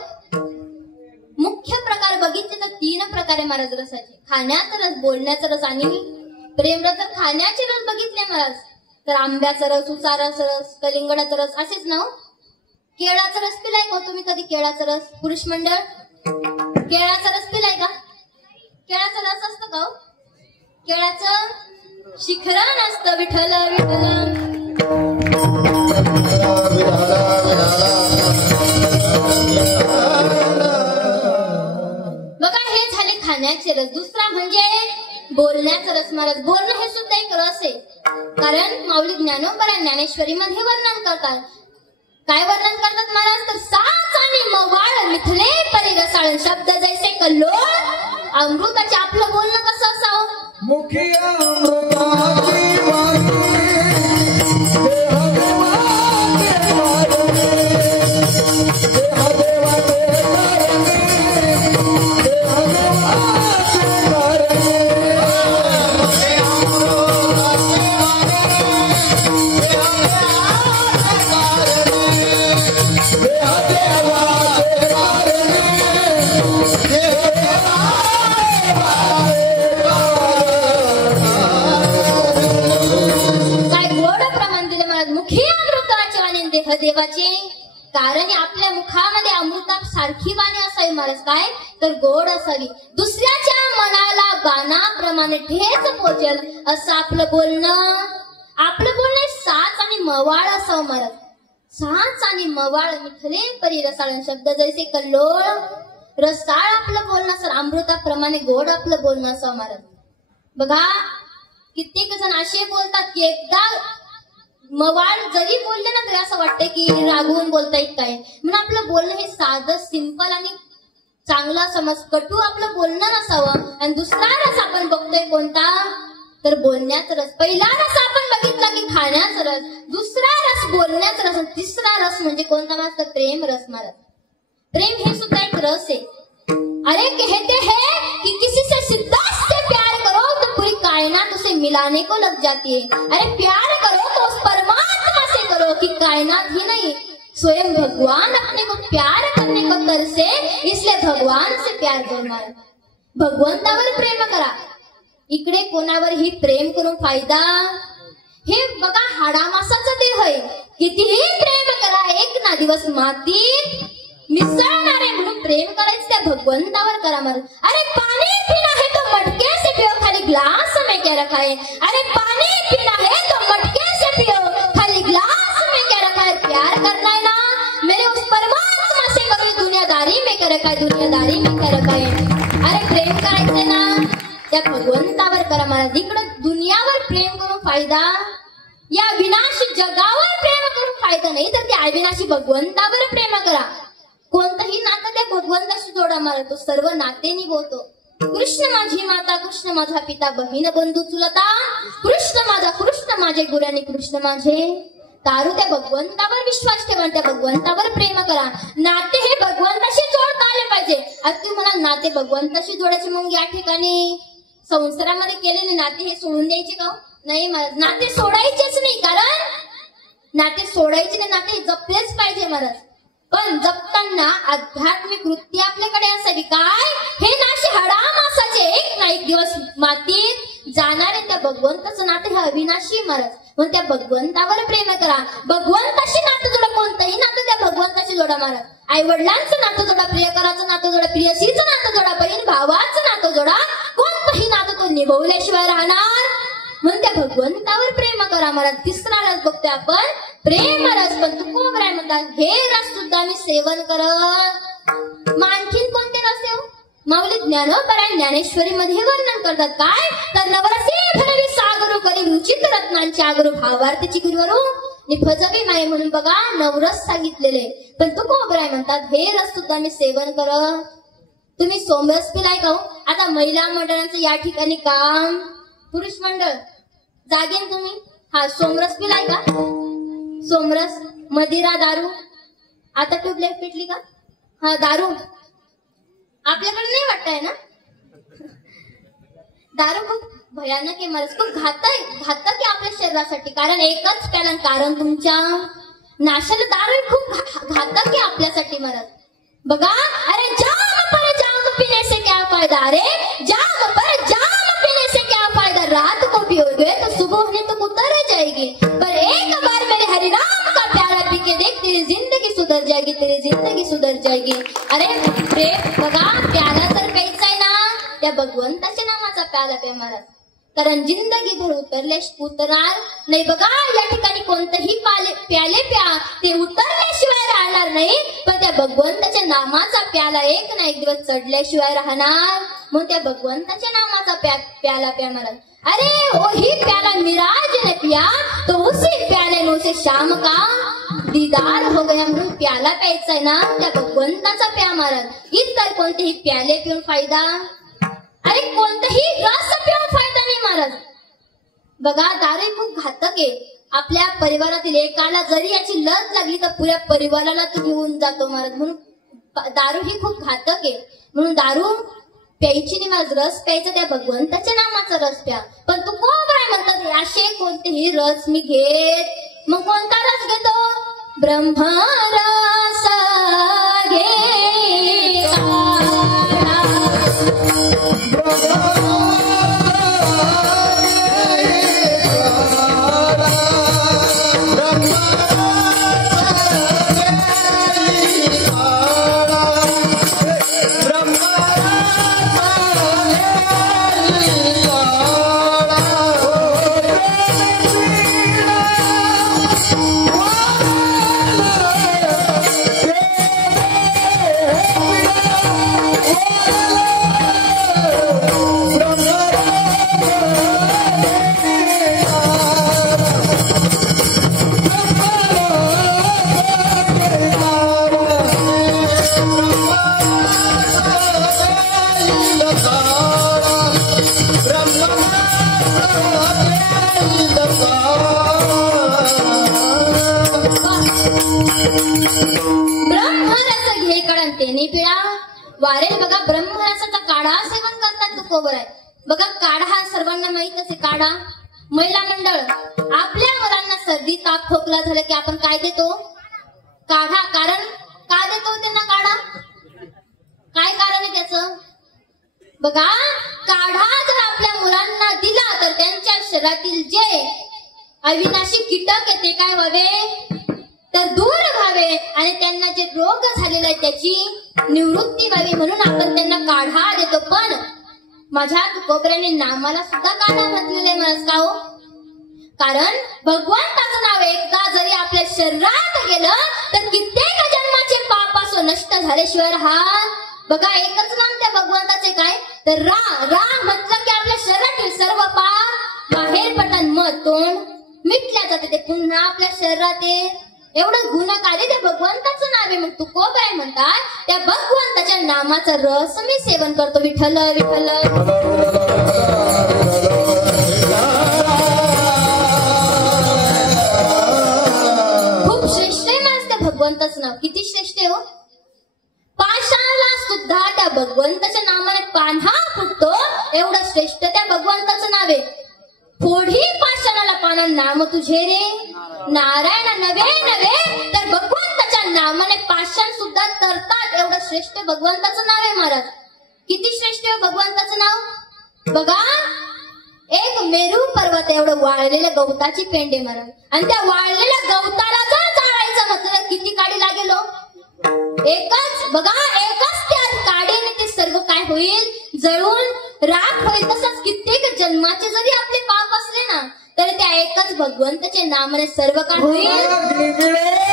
मुख्य प्रकार बघितले तर 3 प्रकार आहे महाराज रसाचे. खाण्याचा रस, बोलण्याचा रस आणि प्रेम रस. खाण्याचे रस बघितले महाराज तर आंब्याचा रस, उसाराचा रस, कलिंगडाचा रस असेच ना. केळाचा रस पिलाय का तुम्ही कधी, केळाचा रस पुरुष मंडळ, केळाचा रस पिलाय का. केळाचा रस असतं का, केळाचं शिखरण असतं. विठ्ठल विठ्ठल बघा हे झाले खाण्याचे रस. दुसरा म्हणजे बोलण्याचा रस महाराज. बोलणं हे सुद्धा एक रस आहे, कारण माऊली ज्ञानोबा ज्ञानेश्वरी मध्ये वर्णन करतात. काय वर्णन करतात महाराज तर साच आणि मवाळ मिथले परी रसाळ शब्द जैसे कल्लोळ. अमृताचे आपलं बोलणं कसं असावं, मुखी अमृताची वाणी देवाचे. कारण आपल्या मुखामध्ये अमृता सारखी वाणी असावी महाराज, काय तर गोड असावी. दुसऱ्याच्या मनाला गाण्याप्रमाणे ठेच पोचेल असं आपलं बोलणं. आपलं बोलणं साच आणि मवाळ असावं महाराज. साच आणि मवाळ मिथले परी रसाळ शब्द जैसे कल्लोळ. रसाळ आपलं बोलणं सर, अमृताप्रमाणे गोड आपलं बोलणं असावं महाराज. बघा कित्येक जण असे बोलतात की एकदा मवाळ जरी बोलले ना तरी असं वाटतंय की रागवून बोलताय काय. म्हणून आपलं बोलणं हे साधं सिंपल आणि चांगला समज कटू आपलं बोलणं नसावं. आणि दुसरा रस आपण बघतोय कोणता तर बोलण्याचा रस. पहिला रस आपण बघितला की खाण्याचा रस, दुसरा रस बोलण्याचा रस, तिसरा रस म्हणजे कोणता मास्तर प्रेम रस महाराज. प्रेम हे सुद्धा एक रस आहे. अरे कहते हैं कि किसी से शिद्दत से प्यार करो तो पूरी कायनात उसे मिलाने को लग जाती है. अरे प्यार करो तो उस परमात्मा से करो कि कायनात ही नहीं स्वयं भगवान अपने को प्यार करने को तरसे, इसलिए भगवान से प्यार करो महाराज. भगवंतावर प्रेम करा. इकडे कोणावरही प्रेम करून फायदा. हे बघा हाडामासाचं देह आहे. कितीही प्रेम करा एक ना दिवस मातीत मिसळणार आहे. म्हणून प्रेम करायचं त्या भगवंतावर करा महाराज. अरे पानी पीना है तो मटके से पियो, खाली ग्लास में क्या रखा है. अरे पानी पीना है तो मटके से पियो, खाली ग्लास में क्या रखा है. प्यार करना है ना मेरे उस परमात्मा से करो. दुनियादारी में क्या रखा है, दुनियादारी में क्या रखा है. अरे प्रेम करायचंय ना त्या भगवंतावर करा महाराज. इकडे दुनियावर प्रेम करून फायदा, या विनाशी जगावर प्रेम करून फायदा नाही, तर त्या अविनाशी भगवंतावर प्रेम करा. कोणतंही नातं त्या भगवंताशी जोडा महाराज. तो सर्व नाते निभवतो. कृष्ण माझी माता, कृष्ण माझा पिता, बहीण बंधू चुलता, कृष्ण माझा, कृष्ण माझे गुरु आणि कृष्ण माझे तारू. त्या भगवंतावर विश्वास ठेवा, त्या भगवंतावर प्रेम करा. नाते हे भगवंताशी जोडता आले पाहिजे. आता तुम्हाला नाते भगवंताशी जोडायचे, मग या ठिकाणी संसारामध्ये केलेले नाते हे सोडून द्यायचे का नाही महाराज. नाते सोडायचेच नाही, कारण नाते सोडायचे नाही, नाते जपलेच पाहिजे महाराज. पण जपताना आध्यात्मिक वृत्ती आपल्याकडे असावी. काय हे नाशी हाडामासाचे एक ना एक दिवस मातीत जाणारे त्या भगवंताचं नातं हे अविनाशी महाराज. मग त्या भगवंतावर प्रेम करा. भगवंताशी नातं जोडा. कोणतंही नातं त्या भगवंताशी जोडा महाराज. आई वडिलांचं नातं जोडा, प्रियकराचं नातं जोडा, प्रियसीचं नातं जोडा, बहीण भावाचं नातं जोडा. कोणतंही नातं तो निभवल्याशिवाय राहणार. म्हणून त्या भगवंतावर प्रेम करा महाराज. तिसरा रस बघतोय आपण प्रेम रस. पण तुकोबराय म्हणतात हे रस सुद्धा मी सेवन करत. मग आणखीन कोणते रस आहे? माऊली ज्ञानोबराय ज्ञानेश्वरी मध्ये वर्णन करतात. काय तर नवरसे भरवी सागरू करी रुचित रत्नांची आगरू भावार्थची गुरुवरू निफजवी माये म्हणून बघा नवरस सांगितलेले. पण तुकोबराय म्हणतात हे रस सुद्धा मी सेवन करत. तुम्ही सोमरस पिलाय का? आता महिला मंडळांचं या ठिकाणी काम, पुरुष मंडळ जागेन तुम्ही. हा सोमरस पिलाय का? सोमरस, मदिरा, दारू. आता ट्यूबलाइट पेटली का? हा दारू आपल्याकडे नाही वाटतंय ना. दारू खूप भयानक आहे महाराज. खूप घातक आहे आपल्या शरीरासाठी. कारण एकच प्याला, कारण तुमच्या नाशाला दारू खूप घातक आहे आपल्यासाठी महाराज. बघा अरे जाम पर जाम पीने से क्या फायदा. अरे जाम पर जाम पीने से क्या फायदा. रात को पियोगे तो सुबह होने तक उतर जाएगी. पर एक बार मेरे हरि राम का प्याला पी के देख, तेरी जिंदगी सुधर जाएगी, तेरी जिंदगी सुधर जाएगी. अरे बघा प्याला जर प्यायचा आहे ना त्या भगवंताच्या नामाचा प्याला प्या महाराज. कारण जिंदगी भर उतरणार नाही. बघा या ठिकाणी कोणतेही प्याले प्या ते उतरल्याशिवाय राहणार नाही. पण त्या भगवंताच्या नामाचा प्याला एक ना एक दिवस चढल्याशिवाय राहणार. मग त्या भगवंताच्या नामाचा प्याला प्या महाराज. अरे वही प्याला मिराज ने पिया तो उसी प्याले में उसे शाम का दीदार हो गया. म्हणून प्याला प्यायचा आहे ना त्या भगवंताचा प्या महाराज. इतर कोणतेही प्याले पिऊन फायदा, अरे कोणतेही रस पिऊन फायदा नाही महाराज. बघा दारू खूप घातक आहे. आपल्या परिवारातील एकाला जरी याची लत लागली तर पुऱ्या परिवाराला तो घेऊन जातो महाराज. म्हणून दारू ही खूप घातक आहे. म्हणून दारू प्यायची नाही महाराज. रस प्यायचा त्या भगवंताच्या नामाचा रस प्या. पण तू कोबराय म्हणतात असे कोणतेही रस मी घेत. मग कोणता रस घेतो? ब्रह्मरस घे वारेल. बघा ब्रह्मरसाचा काढा सेवन करतात तुकोबराय. बघा काढा हा सर्वांना माहितच आहे. काढा महिला मंडळ आपल्या मुलांना सर्दी ताप खोकला झालं की आपण काय देतो? काढा. कारण का देतो त्यांना काढा? काय कारण आहे त्याचं? बघा काढा जर आपल्या मुलांना दिला तर त्यांच्या शरीरातील जे अविनाशी कीटक आहे ते काय व्हावे तर दूर व्हावे आणि त्यांना जे रोग झालेला आहे त्याची निवृत्ती व्हावी. म्हणून आपण त्यांना काढा देतो. पण माझ्या तुकोबऱ्याने नामाला सुद्धा काढा घातलेला आहे महाराज. का हो? कारण भगवंताचं नाव एकदा जरी आपल्या शरीरात गेलं तर कित्येक जन्माचे पाप असो नष्ट झाल्याशिवाय राहत. बघा एकच नाम त्या भगवंताचे काय तर रा म्हटलं की आपल्या शरीरातील सर्व पाप बाहेर पडतात. मग तोंड मिटल्या जाते ते पुन्हा आपल्या शरीरात येत. एवढं गुणकारी ते भगवंताचं नाव आहे. मग तुकोबराय म्हणतात त्या भगवंताच्या नामाचा रस मी सेवन करतो. विठ्ठल विठ्ठल खूप श्रेष्ठ आहे महाराज त्या भगवंताचं नाव. किती श्रेष्ठ आहे हो. पाषाणाला सुद्धा त्या भगवंताच्या नावाने पान्हा फुटतो. एवढं श्रेष्ठ त्या भगवंताचं नाव आहे. फोडी पाषाणाला पाना नाम तुझे रे नारायण नवे नवे. तर भगवंताच्या नाम नामाने पाषाण सुद्धा तरतात एवढं श्रेष्ठ भगवंताचं नाव आहे महाराज. किती श्रेष्ठ आहे भगवंताचं नाव. बघा एक मेरू पर्वत एवढं वाळलेल्या गवताची पेंड आहे महाराज. आणि त्या वाळलेल्या गवताला जर जाळायचं म्हटलं किती काडी लागेल. एकच बघा एकच त्या काडीने ते सर्व काय होईल जळून राख होईल. तसंच कित्येक जन्माचे जरी आपले पाप असले ना तरी त्या एकच भगवंताचे नामाने सर्व काय होईल.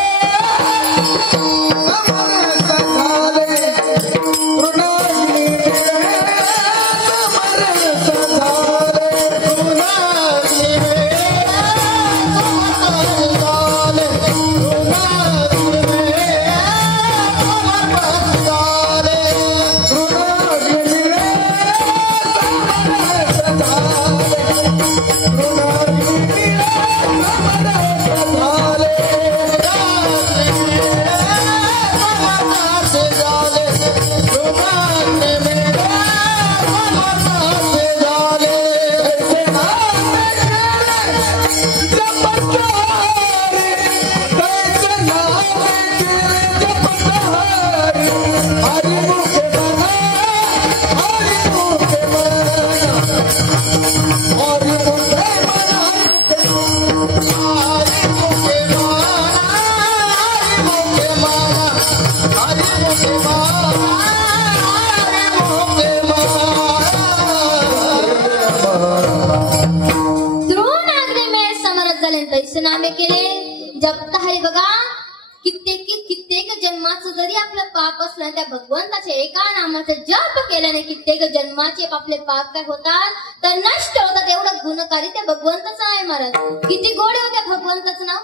नामे केले जपता हरी. बघा कित्येक जन्माचं जरी आपलं पाप असलं त्या भगवंताचे एका नामाचा जप केल्याने कित्येक जन्माचे आपले पाप काय होतात तर नष्ट होतात. एवढं गुणकारी त्या भगवंताचं आहे महाराज. किती गोड आहे त्या भगवंताचं नाव.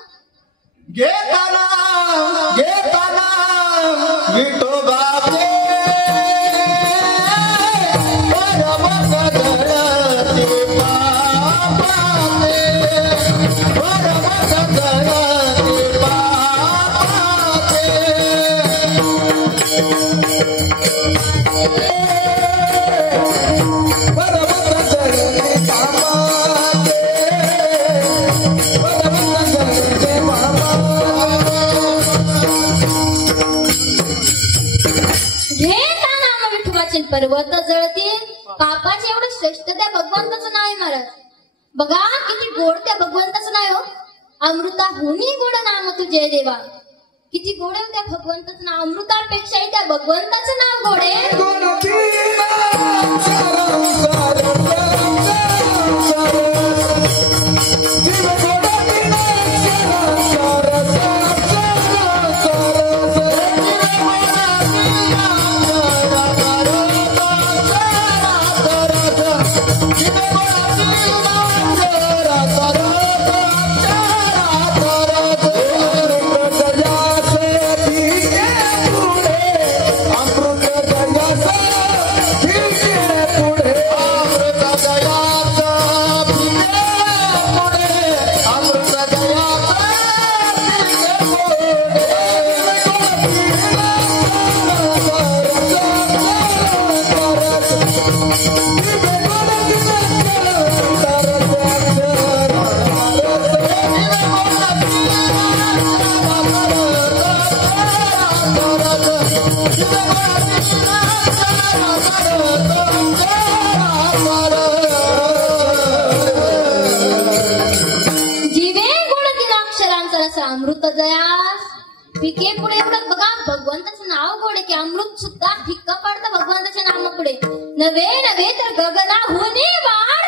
विठोबाचे पर्वत जळतील पापाचे एवढं श्रेष्ठ त्या भगवंताचं नाव आहे महाराज. बघा किती गोड त्या भगवंताचं नाव हो. अमृता हुनी गोड नाम तुझे देवा. किती गोड आहे त्या भगवंताचं नाव. अमृतापेक्षाही त्या भगवंताचं नाव गोड आहे. अमृत जयास पिके पुढे एवढं बघा भगवंताचं नाव गोड की अमृत सुद्धा फिक्का पडतं भगवंताच्या नामापुढे. नव्हे तर गगनाहुनी वाढ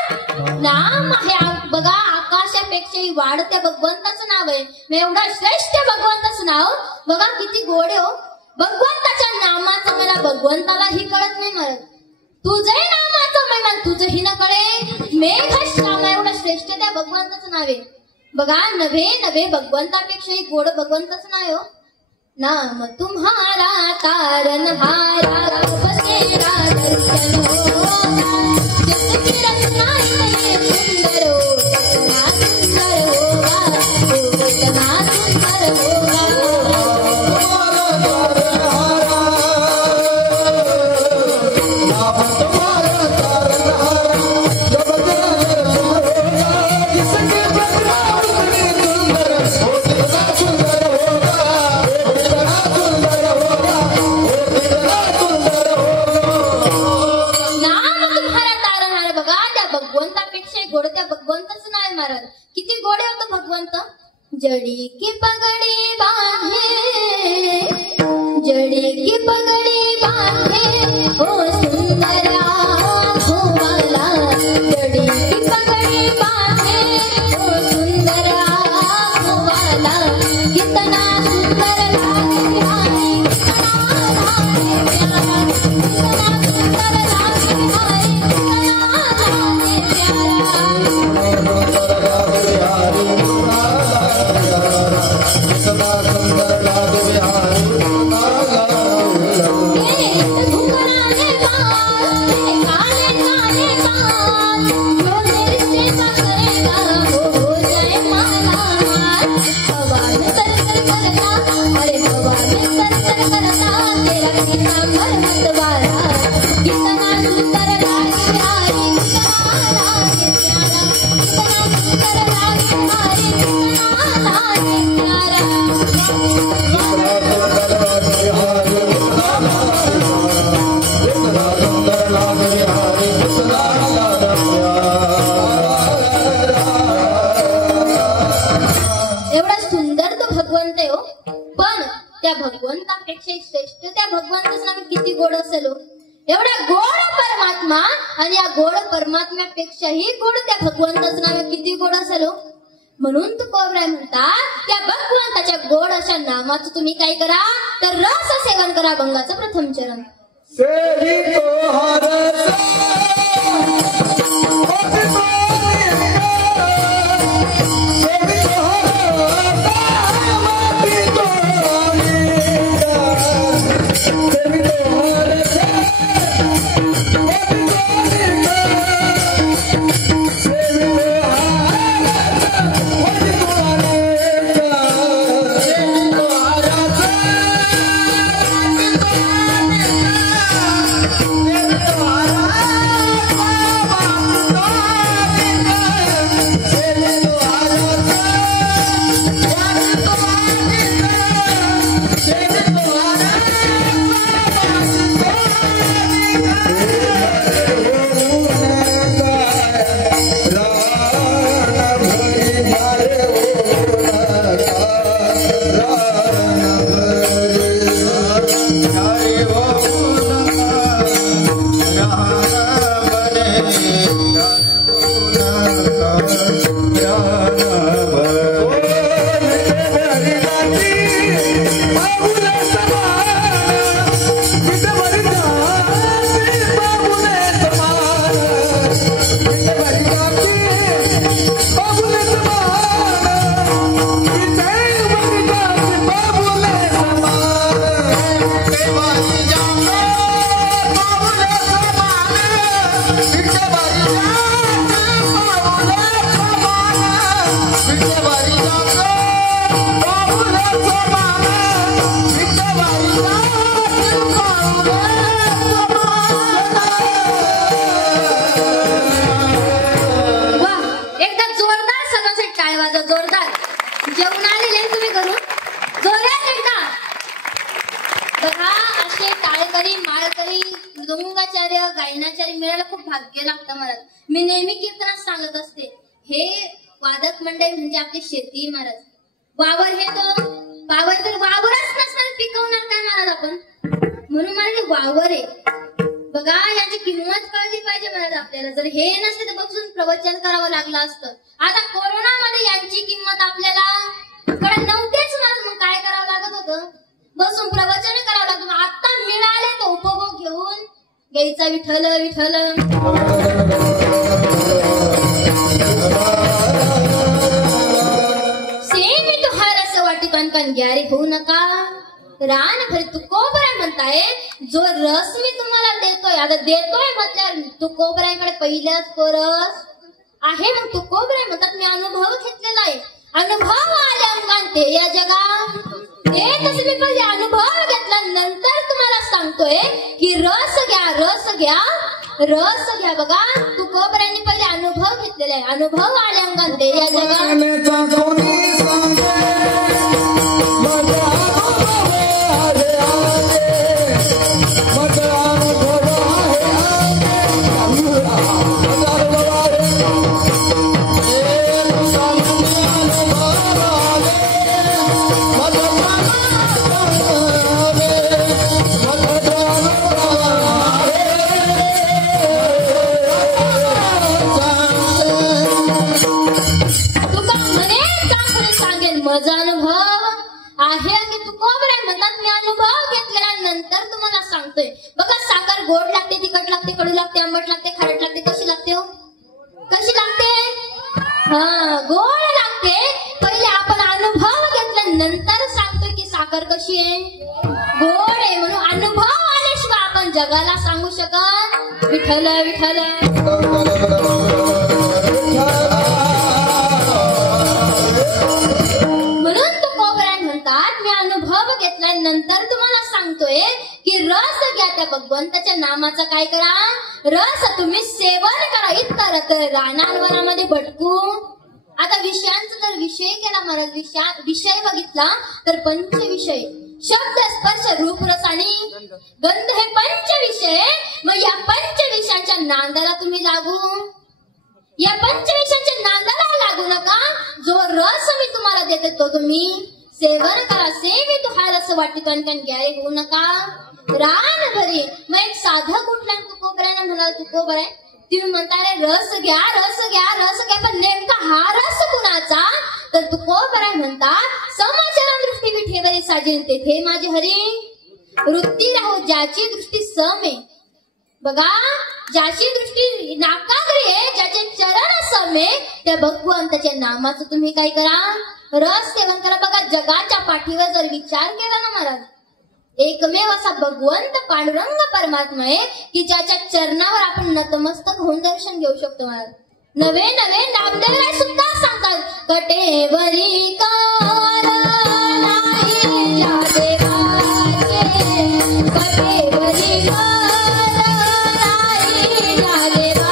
नाम आहे. बघा आकाशापेक्षाही वाढ त्या भगवंताचं नाव आहे. मी एवढा श्रेष्ठ भगवंताचं नाव बघा किती गोड आहे हो. भगवंताच्या नामाचं मला भगवंतालाही कळत नाही मला. तुझंही नामाचं महिमा तुझंही न कळे. मेघश्याम एवढं श्रेष्ठ त्या भगवंताचं नाव आहे. बघा नव्हे भगवंतापेक्षाही गोड भगवंताचं नाव हो. नाम तुम्हारा तारनहारा बसेरा दर्शन होगा. जग की रचना इतनी सुंदर हो कितना सुंदर होगा. हो कितना सुंदर होगा. भगवंतच नाही महाराज. किती गोडे होतं भगवंत. जडी की पगडी बांधे, जडी की पगडी बांधे ओ सुंदरा भुवाला, जडी की पगडी बांधे ओ सुंदरा भुवाला, कितना सुंदर लागे हाय, कितना लागे प्यारा, कितना सुंदर लागे हाय, कितना लागे भगवंतापेक्षा श्रेष्ठ त्या भगवंताचं नाव किती गोड असेल. एवढा गोड परमात्मा आणि या गोड परमात्म्यापेक्षाही गोड त्या भगवंताचं नाव किती गोड असेल. म्हणून तुकोबराय म्हणतात त्या भगवंताच्या गोड अशा नामाचं तुम्ही काय करा तर रस सेवन करा. अभंगाचं प्रथम चरण. गायनाचार्य मिळायला खूप भाग्य लागतं महाराज. मी नेहमी कीर्तनात सांगत असते हे वादक मंडळी म्हणजे आपली शेती महाराज. वावर हे तो वावर जर वावरच नसणार पिकवणार काय महाराज आपण. म्हणून मला वावर आहे बघा याची किंमत कळली पाहिजे महाराज आपल्याला. जर हे नसते तर बघून प्रवचन करावं लागलं असतं. आता कोरोनामध्ये यांची किंमत आपल्याला कळत नव्हतेच महाराज. मग काय करावं लागत होतं बसून प्रवचन करावं लागत. आता मिळाले तो उपभोग घेऊन घ्यायचा विठ्ठल विठ्ठल. सेमी तुहार असं वाटिकान ग्यारे होऊ नका. रान भरी तू कोबराय म्हणताय जो रस मी तुम्हाला देतोय. आता देतोय म्हटल्यावर तू कोबरायकडे पहिल्याच परस आहे. मग तू कोबराय म्हणतात मी अनुभव घेतलेला आहे. अनुभव आले अंगान ते या जगा ते तसं मी पहिले अनुभव घेतला नंतर तुम्हाला सांगतोय की रस घ्या रस घ्या रस घ्या. बघा तू कोबऱ्यांनी पहिले अनुभव घेतलेला आहे. अनुभव आले अंगान ते या जगा सांगतोय. बघा साखर गोड लागते, तिखट लागते, कडू लागते, आंबट लागते, खारट लागते. कशी लागते हो? कशी लागते? गोड लागते. पहिले आपण अनुभव घेतल्यानंतर सांगतोय की साखर कशी आहे, गोड आहे. म्हणून अनुभव आल्याशिवाय आपण जगाला सांगू शकत. विठ्ठल विठ्ठल म्हणून तुकोबराय म्हणतात मी अनुभव घेतल्यानंतर तुम्हाला सांगतोय की रस घ्या त्या भगवंताच्या नामाचा. काय करा? रस तुम्ही सेवन करा. इतर रानावनामध्ये भटकू. आता विषयांचा जर विषय केला महाराज, विषय बघितला तर पंचविषय शब्द स्पर्श रूप रस आणि गंध हे पंचविषय. मग या पंचविषयांच्या नांदाला तुम्ही लागू. या पंचविषयांच्या नांदाला लागू नका. जो रस मी तुम्हाला देते तो तुम्ही सेवन करा. सेवी तो हा रस वाटितो आणि ग्यारे होऊ नका. रान भरी. मग एक साधक उठला तुकोबराय म्हणाला तुकोबराय तुम्ही म्हणताय रस घ्या, रस घ्या, रस घ्या, पण नेमका हा रस कुणाचा? तर तुकोबराय म्हणतात समचरण दृष्टी विठेवरी साजिन तेथे माझे हरी वृत्ती राहो ज्याची दृष्टी सम आहे. बघा ज्याची दृष्टी नाकाग्री आहे, ज्याचे चरण सम आहे, त्या भगवंताच्या नामाचं तुम्ही काय करा? रस सेवन करा. बघा जगाच्या पाठीवर जर विचार केला ना महाराज, एकमेव असा भगवंत पांडुरंग परमात्मा आहे की ज्याच्या चरणावर आपण नतमस्तक होऊन दर्शन घेऊ शकतो महाराज. नवे नवे नामदेवराय सुद्धा सांगतात कटेवरी कार नाही ज्या देवाचे, कटेवरी कार नाही ज्या देवाचे.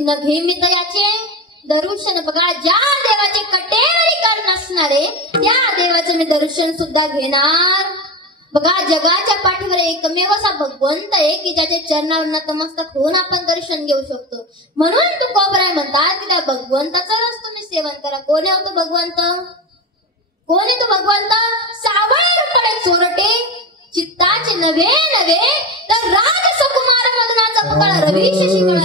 नभे मित याचे दर्शन. बघा ज्या देवाचे कटेवरी कर नसणारे त्या देवाचे मी दर्शन सुद्धा घेणार. बघा जगाच्या पाठीवर एकमेव असा भगवंत आहे की ज्याच्या चरणावर नतमस्तक होऊन आपण दर्शन घेऊ शकतो. म्हणून तुकोबराय म्हणतात की त्या भगवंताचा रस तुम्ही सेवन करा. कोण आहे तो भगवंत? कोण आहे तो भगवंत? सावळे रूपडे चोरटे चित्ताचे नवे नवे तर राज सुकुमार मदनाचा पुतळा रवी शशिकळा.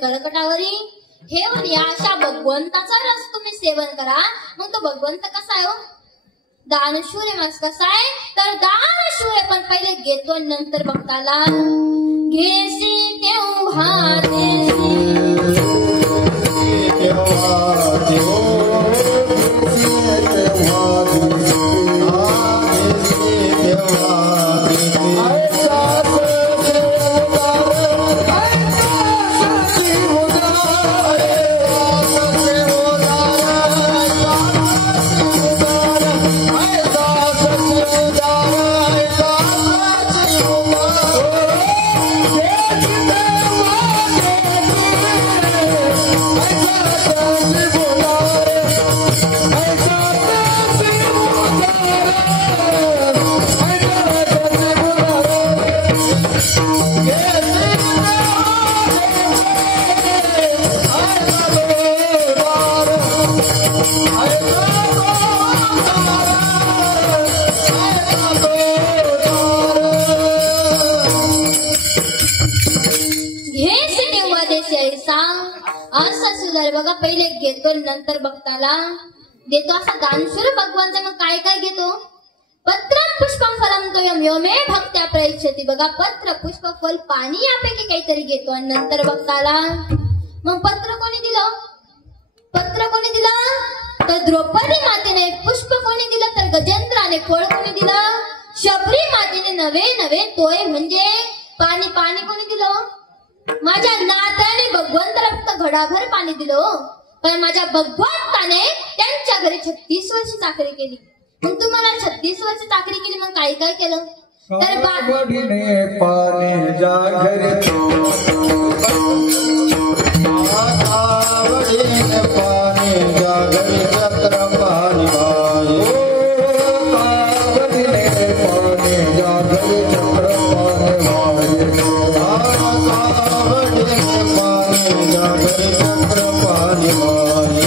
कळकटावरी ठेवून या अशा भगवंताचा रस तुम्ही सेवन करा. मग तो भगवंत कसा आहे हो? दानशूर आहे. मग कसा आहे? तर दानशूर आहे पण पहिले घेतो नंतर भक्ताला घेसी तेव्हा देसी. ऐसा असं सुधार बघा पहिले घेतो नंतर भक्ताला देतो असा दानशूर भगवानचा मग काय काय घेतो पत्रम पुष्पम फलम तोयम यो मे भक्त्या प्रयच्छति बघा पत्र पुष्प फल पाणी यापैकी काहीतरी घेतो आणि नंतर भक्ताला मग पत्र कोणी दिलं तर द्रौपदी मातेने पुष्प कोणी दिलं तर गजेंद्राने फळ कोणी दिलं शबरी मातेने नवे तोय म्हणजे पाणी कोणी दिलं माझ्या नात्याने भगवंताला फक्त घडाभर पाणी दिलं पण माझ्या भगवंताने त्यांच्या घरी 36 वर्ष चाकरी केली मग तुम्हाला 36 वर्ष चाकरी केली मग काय काय केलं तर कावडीने पाणी जा घरी कावडीने पाणी जा घरी चक्र पाणी वाई कावडीने पाणी जा घरी चक्र पाणी वाई कावडीने पाणी जा घरी चक्र पाणी वाई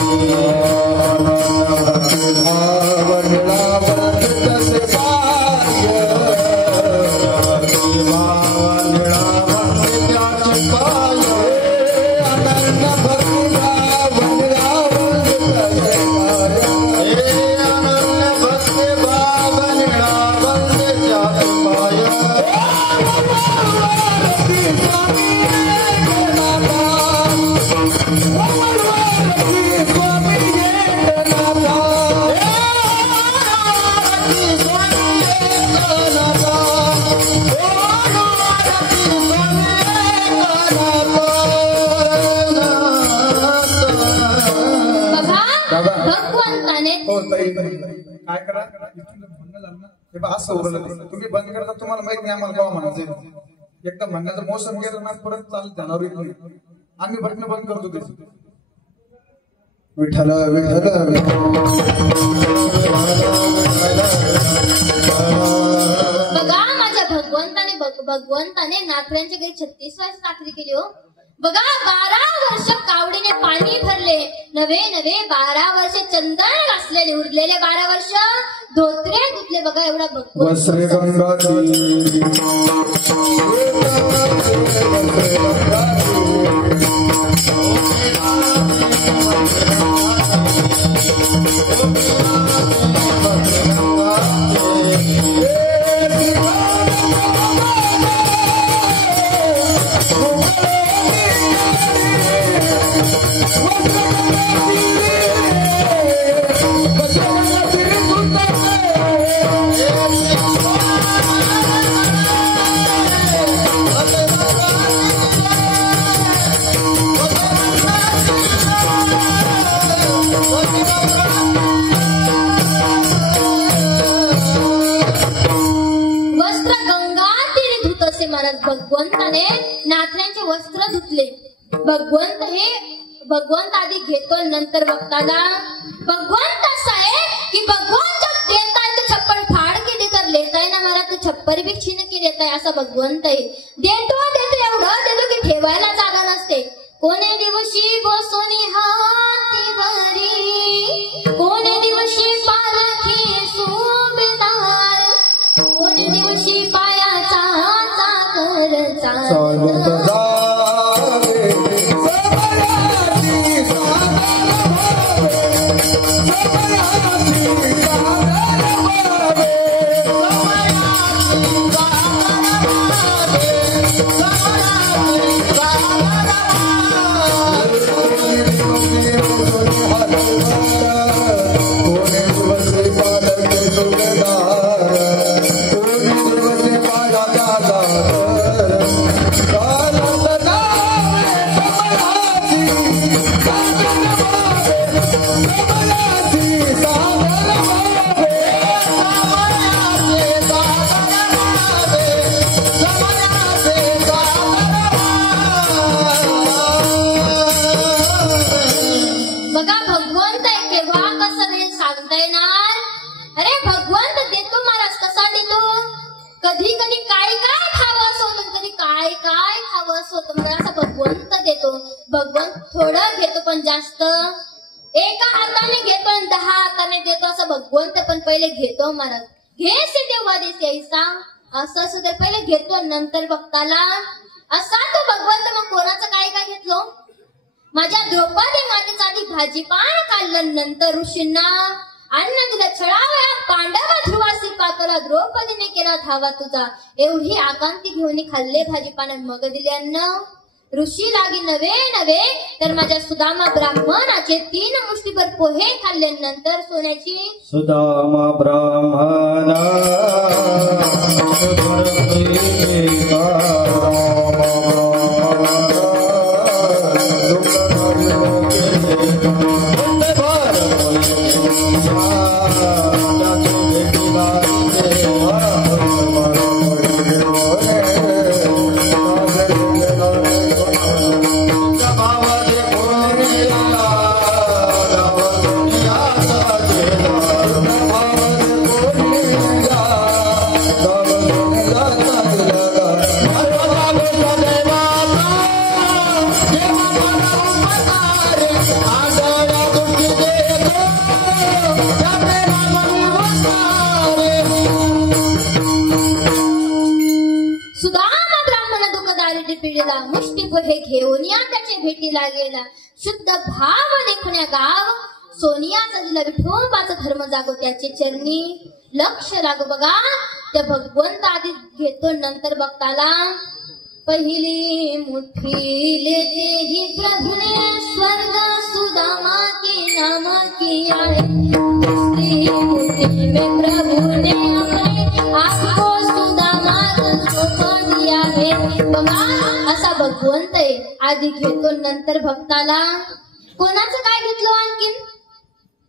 काय करा म्हणणं झालं ना हे बा असं उरलं तुम्ही बंद करता तुम्हाला माहित नाही आम्हाला केव्हा म्हणायचं एकदम म्हणण्याचं मोसम गेलं ना परत चालत ध्यानावर येत नाही आम्ही बटणं बंद करतो त्याची विठ्ठल बघा माझ्या भगवंताने नाथऱ्यांच्या घरी 36 वर्ष चाकरी केली हो बघा 12 वर्ष कावडीने पाणी भरले नवे 12 वर्ष चंदन घासलेले उरलेले 12 वर्ष धोत्रे धुतले बघा एवढा वस्त्रे गंगाती भगवंताने नाथऱ्यांचे वस्त्र धुतले भगवंत आधी घेतो नंतर भक्ताला भगवंत असं आहे की भगवंत जब देताय तो छप्पर फाड़ के देकर लेताय ना मला तो छप्पर भी छीन के देताय असा भगवंत आहे देतो एवढं देतो की ठेवायला जागा नसते कोणे दिवशी बसोनी हातीवरी कोणे दिवशी पालखी सुभेदार कोणे दिवशी पायाचा चालत जावे भगवंत थोडं घेतो पण जास्त एका हाताने घेतो आणि 10 हाताने देतो असं भगवंत पण पहिले घेतो महाराज घे से देवा देसे ऐसा असं सुद्धा पहिले घेतो नंतर भक्ताला असा तो भगवंत मग कोणाचं काय काय घेतलो माझ्या द्रौपदी मातेचा आधी भाजीपान काढलं, नंतर ऋषींना अन्न दिलं. छळावया पांडव ध्रुवासी पाकला, द्रौपदीने केला धावा तुझा. एवढी आकांती घेऊन खाल्ले भाजीपान, मग दिले अन्न. ऋषी लागी नवे नव्हे तर माझ्या सुदामा ब्राह्मणाचे 3 मुष्टीभर पोहे खाल्ले, नंतर सोन्याची सुदामा ब्राह्मणा मुष्टी पोहे घेऊन या त्याचे भेटीला गेला. शुद्ध भाव देखुन्या गाव, सोनियाचा दिला विठोबाचा धर्म जागो त्याचे चरणी. लक्ष लागो बघा, त्या भगवंत आधी घेतो नंतर भक्ताला. पहिली मुठी लेते ही प्रभुने स्वर्ग सुदामा की नाम की आहे. दुसरी मुठी में प्रभुने अपने आपको सुदामा को दिया है. बघा असा भगवंत आहे, आधी घेतो नंतर भक्ताला. कोणाचं काय घेतलं आणखीन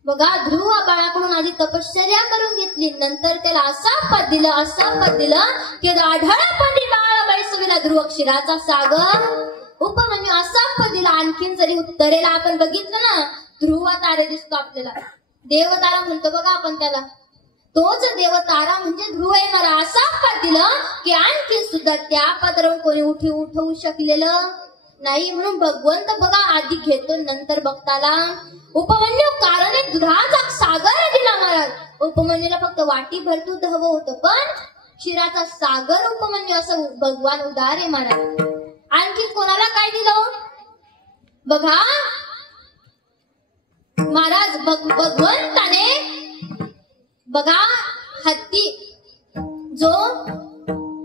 बघा, ध्रुव बाळाकडून आधी तपश्चर्या करून घेतली, नंतर त्याला असा पद दिलं की आढळ पंडित बाळा बैसविला ध्रुव क्षीराचा सागर. उपमन्यू असा पद दिला. आणखीन जरी उत्तरेला आपण बघितलं ना, ध्रुव तारे दिसतो आपल्याला, देवतारा म्हणतो बघा आपण त्याला, तोच देवतारा म्हणजे ध्रुव येणारा. असा पद दिलं की आणखी सुद्धा त्या पदरावर कोणी उठवू शकलेलं नाही. म्हणून भगवंत बघा आधी घेतो नंतर भक्ताला. उपमन्यू कारणे दुधाचा सागर दिला महाराज. उपमन्यूला फक्त वाटी भर दूध हवं होतं, पण क्षीराचा सागर उपमन्यू असं भगवान उदार आहे महाराज. आणखी कोणाला काय दिलं बघा महाराज, भगवंताने बघा हत्ती जो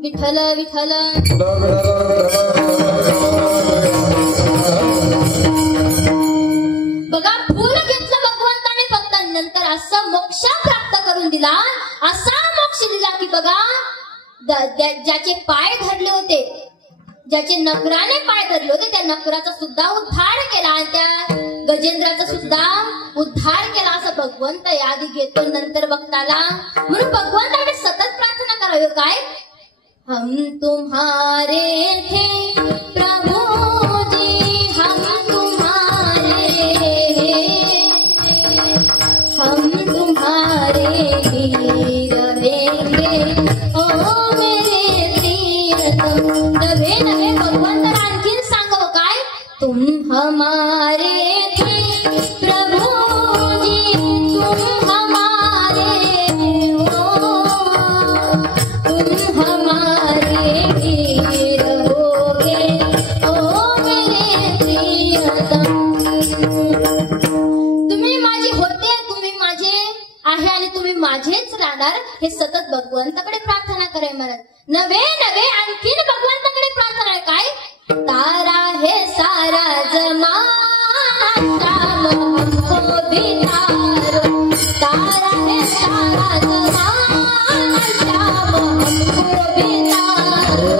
विठ्ठल विठ्ठल बघा फूल घेतलं भगवंताने फक्त, नंतर असं मोक्ष प्राप्त करून दिला. असा मोक्ष दिला की बघा ज्याचे पाय धरले होते, ज्याचे नकराने पाय धरले होते, त्या नकराचा सुद्धा उद्धार केला आणि त्या गजेंद्राचा सुद्धा उद्धार केला. असं भगवंत आधी घेतो नंतर भक्ताला. म्हणून भगवंताकडे सतत प्रार्थना करावी. काय हम तुम्हारे थे प्रभु जी, हम तुम्हारे ही रहेंगे ओ मेरे प्रियतम. नवे नवे भगवंताला आणखीन सांगावं काय, तुम हमारे थे प्रभु जी, तुम हमारे हो, तुम हमारे ही रहोगे ओ मेरे प्रियतम. तुम्ही माझे होते, तुम्ही माझे आहे आणि तुम्ही माझेच राहणार. हे सतत भगवंताकडे प्रार्थना करे महाराज. नवे नवे आणखीन भगवंताकडे प्रार्थना आहे. काय तारा है सारा जमाना, शाम हमको भी तारो. तारा है सारा जमाना, शाम हमको भी तारो.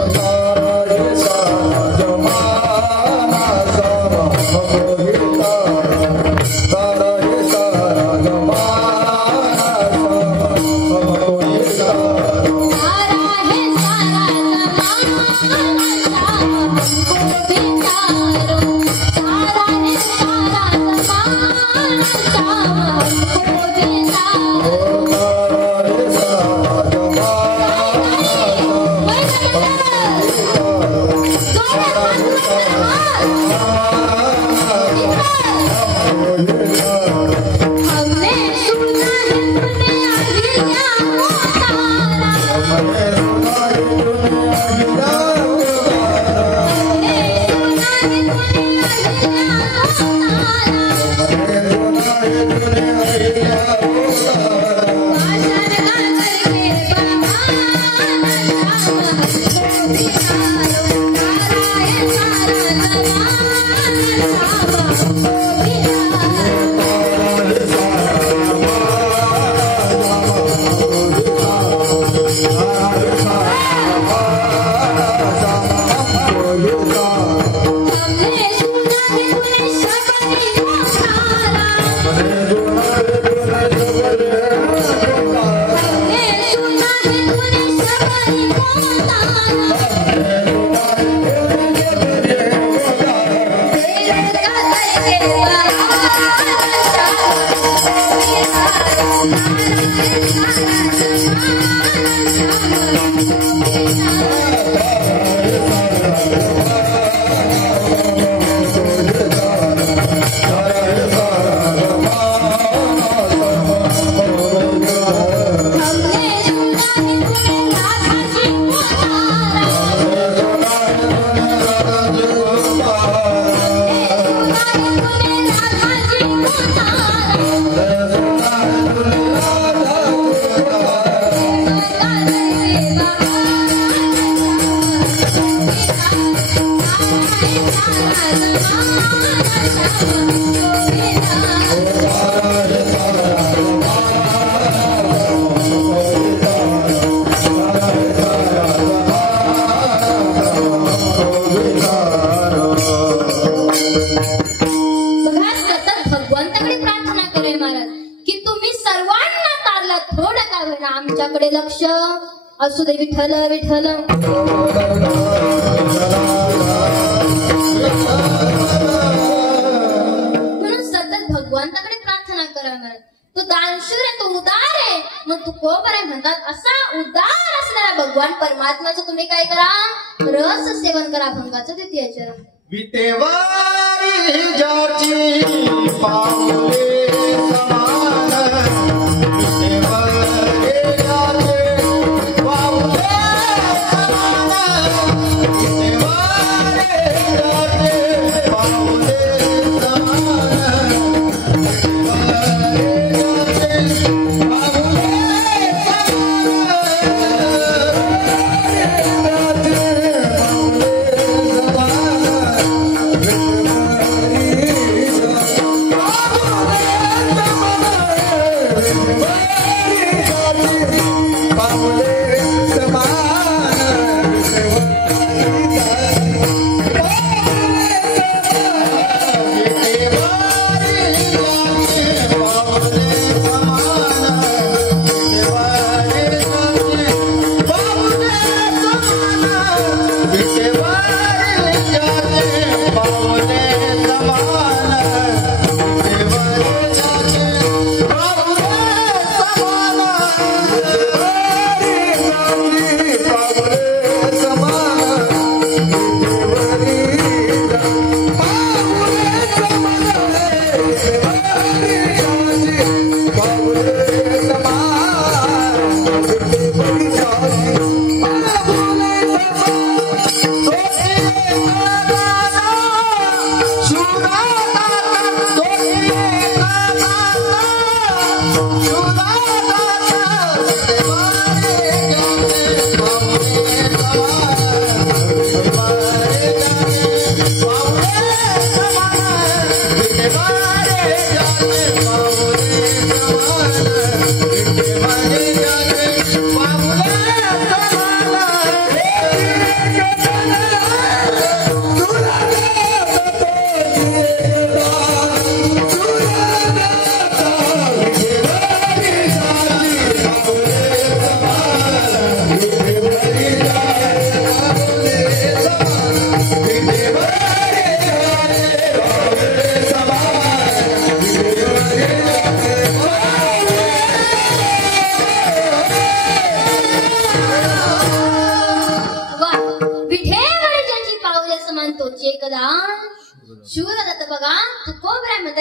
आमच्याकडे लक्ष असू दे विठ्ठल विठ्ठल. म्हणून सतत भगवंताकडे प्रार्थना करा. महाराज तो दानशूर आहे, तो उदार आहे. मग तू कोपर आहे म्हणतात. असा उदार असणारा भगवान परमात्म्याचं तुम्ही काय करा, रस सेवन करा भंगाचं द्वितीय चरण. विटेवारी जाची पावले समान, विटेवारी जाची पावले समान, विटेवारी जाची पावले समान, विटेवारी जाची पावले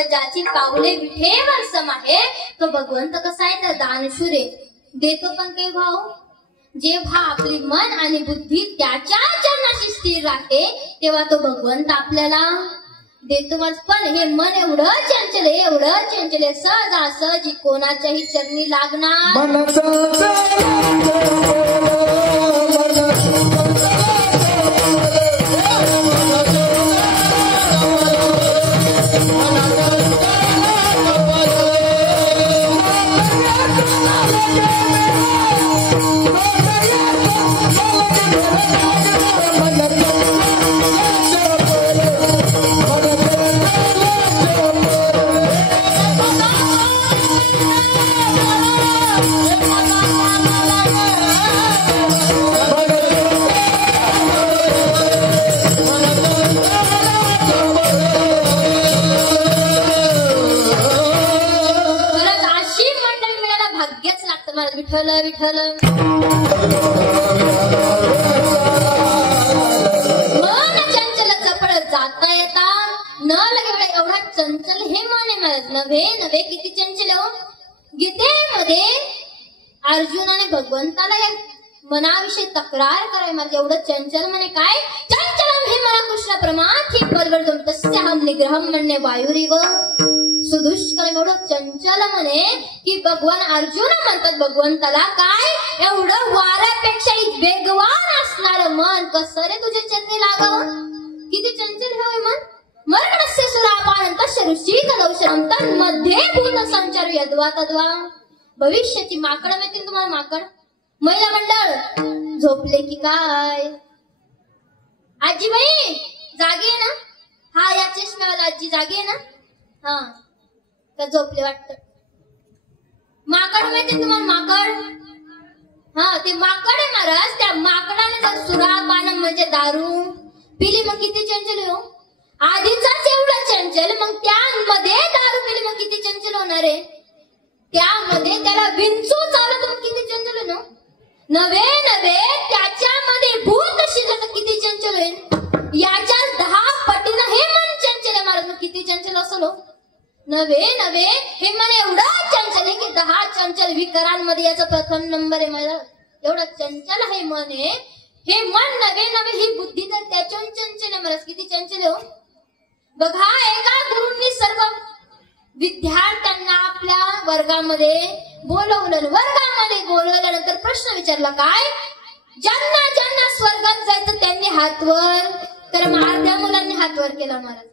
ज्याची पावले विठेवर सम आहे तो भगवंत कसा आहे तर दानशूर देतो पण काही भाव. जेव्हा आपली मन आणि बुद्धी त्याच्या चरणाशी स्थिर राहते तेव्हा तो भगवंत आपल्याला देतो. पण हे मन एवढं चंचल आहे, एवढं चंचल आहे, सहजासहजी कोणाच्याही चरणी लागणार. विठ्ठल विठ्ठल मन चंचल चपळ जाता येता न लगे एवढा चंचल हे मन आहे मला नव्हे नव्हे किती चंचल हो गीतेमध्ये अर्जुनाने भगवंताला या मनाविषयी तक्रार कराय मला एवढं चंचल म्हणे काय चंचलम हे मला कृष्ण प्रमाथी परवर्तम तस्याहम निग्रहम म्हणणे वायुरिव सुदुष्करम एवढं चंचल म्हणे की भगवान अर्जुन म्हणतात भगवंताला काय एवढं वाऱ्यापेक्षा वेगवान असणार मन कसं रे तुझे चरणी लागावं किती चंचल हे मन मरणस्य सुरापान तस्य शीतलौषधम तन्मध्ये पूर्ण संचार यद्वा तद्वा भविष्याची माकडं मिळतील तुम्हाला माकड महिला मंडळ झोपले की काय आजीबाई जागे आहे ना हा या चष्म्यावाला आजी जागे आहे ना हा का झोपले वाटत माकड माहिती तुम्हाला माकड हा ते माकड आहे महाराज त्या माकडाने जर सुरापान म्हणजे दारू पिली मग किती चंचल हो आधीचाच एवढा चंचल मग त्यामध्ये दारू पिली मग किती चंचल होणार आहे त्यामध्ये त्याला विंचू चालू तर किती चंचल आहे ना नवे नवे त्याच्यामध्ये भूत शिजत किती चंचल होईल याच्या 10 पटीनं हे मन चंचल आहे महाराज मग किती चंचल असलो नवे नवे हे मन एवढं चंचल आहे की 10 चंचल विकारांमध्ये याचा प्रथम नंबर आहे मला एवढं चंचल हे मन आहे हे मन नवे नवे ही बुद्धी तर त्याच्याहून चंचल आहे महाराज किती चंचल हो बघा एका गुरूंनी सर्व विद्यार्थ्यांना आपल्या वर्गामध्ये बोलवल्यानंतर प्रश्न विचारला काय ज्यांना ज्यांना स्वर्गात जायचं त्यांनी हात वर तर अर्ध्या मुलांनी हात वर केला महाराज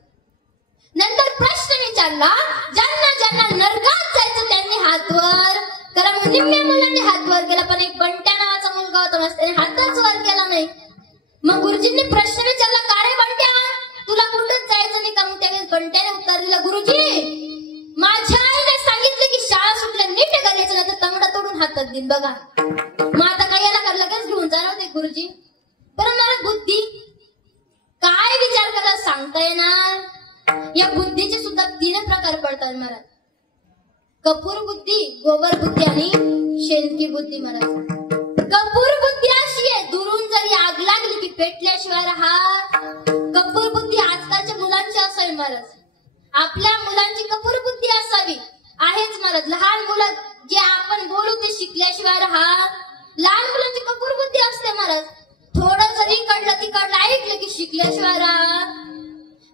नंतर प्रश्न विचारला ज्यांना ज्यांना नरकात जायचं त्यांनी हात वर तर मग निम्म्या मुलांनी हात वर केला पण एक बंट्या नावाचा मुलगा होता त्याने हातच वर केला नाही मग गुरुजींनी प्रश्न विचारला का रे बंट्या तुला कुठंच जायचं नाही का मग त्यावेळेस बंट्याने उत्तर दिलं गुरुजी माझ्या आईने सांगितलं की शाळा सुटल्या नीट करायचं नाही तर तंगडा तोडून हातात देईन बघा मग आता काय याला कर लगेच घेऊन जाणार होते गुरुजी पण मला बुद्धी काय विचार करायला सांगता येणार या बुद्धीचे सुद्धा 3 प्रकार पडतात महाराज कपूर बुद्धी गोबर बुद्धी आणि शेणकी बुद्धी महाराज कपूर बुद्धी अशी आहे दुरून जरी आग लागली की पेटल्याशिवाय राहा कपूर बुद्धी आजकालच्या मुलांची असावी महाराज आपल्या मुलांची कपूर बुद्धी असावी आहेच महाराज लहान मुलं जे आपण बोलू ते शिकल्याशिवाय राहा लहान मुलांची कपूर बुद्धी असते महाराज थोडं जरी कळलं तिकडलं ऐकलं की शिकल्याशिवाय राहा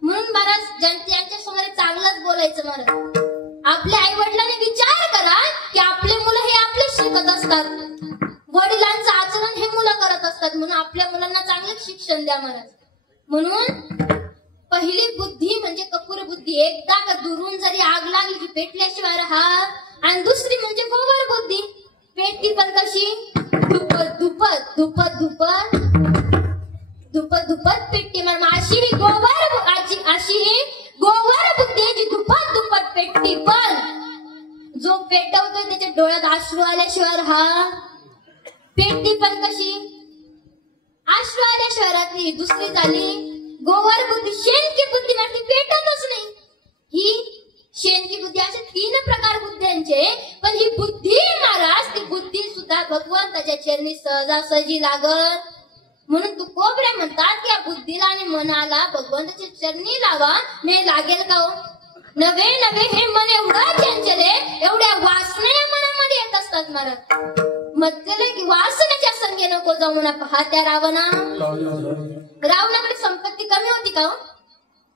म्हणून महाराज त्यांच्या समोर चांगलंच बोलायचं महाराज आपल्या आई वडिलांनी विचार करा की आपले मुलं हे आपले शिकत असतात वडिलांचं आचरण हे मुलं करत असतात म्हणून आपल्या मुलांना चांगलं शिक्षण द्या महाराज म्हणून पहिली बुद्धी म्हणजे कपूर बुद्धी एकदा का दुरून जरी आग लागली की पेटल्याशिवाय राहा आणि दुसरी म्हणजे गोबर बुद्धी पेटती पण कशी धुपत धुपत धुपत धुपत धुपत धुपत पेटते मग अशी ही गोबर बुद्धी जी धुपत धुपत पेटती पण जो पेटवतोय त्याच्या डोळ्यात अश्रू आल्याशिवाय राहा पेटती पण कशी अश्रू आल्याशिवाय रात्री दुसरी झाली गोवर बुद्धी शेणकी बुद्धी ती पेटतच नाही ही शेणकी बुद्धी असे 3 प्रकार बुद्ध्यांचे पण ही बुद्धी महाराज ती बुद्धी सुद्धा भगवंताच्या चरणी सहजासहजी लागत म्हणून तू कोबरे म्हणतात की या बुद्धीला आणि मनाला भगवंताच्या चरणी लावा मे लागेल का हो नवे नवे हे मन एवढं चंचल आहे एवढ्या वासना या मनामध्ये येत असतात महाराज म्हटलेलं की वासनाच्या संगे नको जाऊ ना पाहत्या रावणाकडे संपत्ती कमी होती का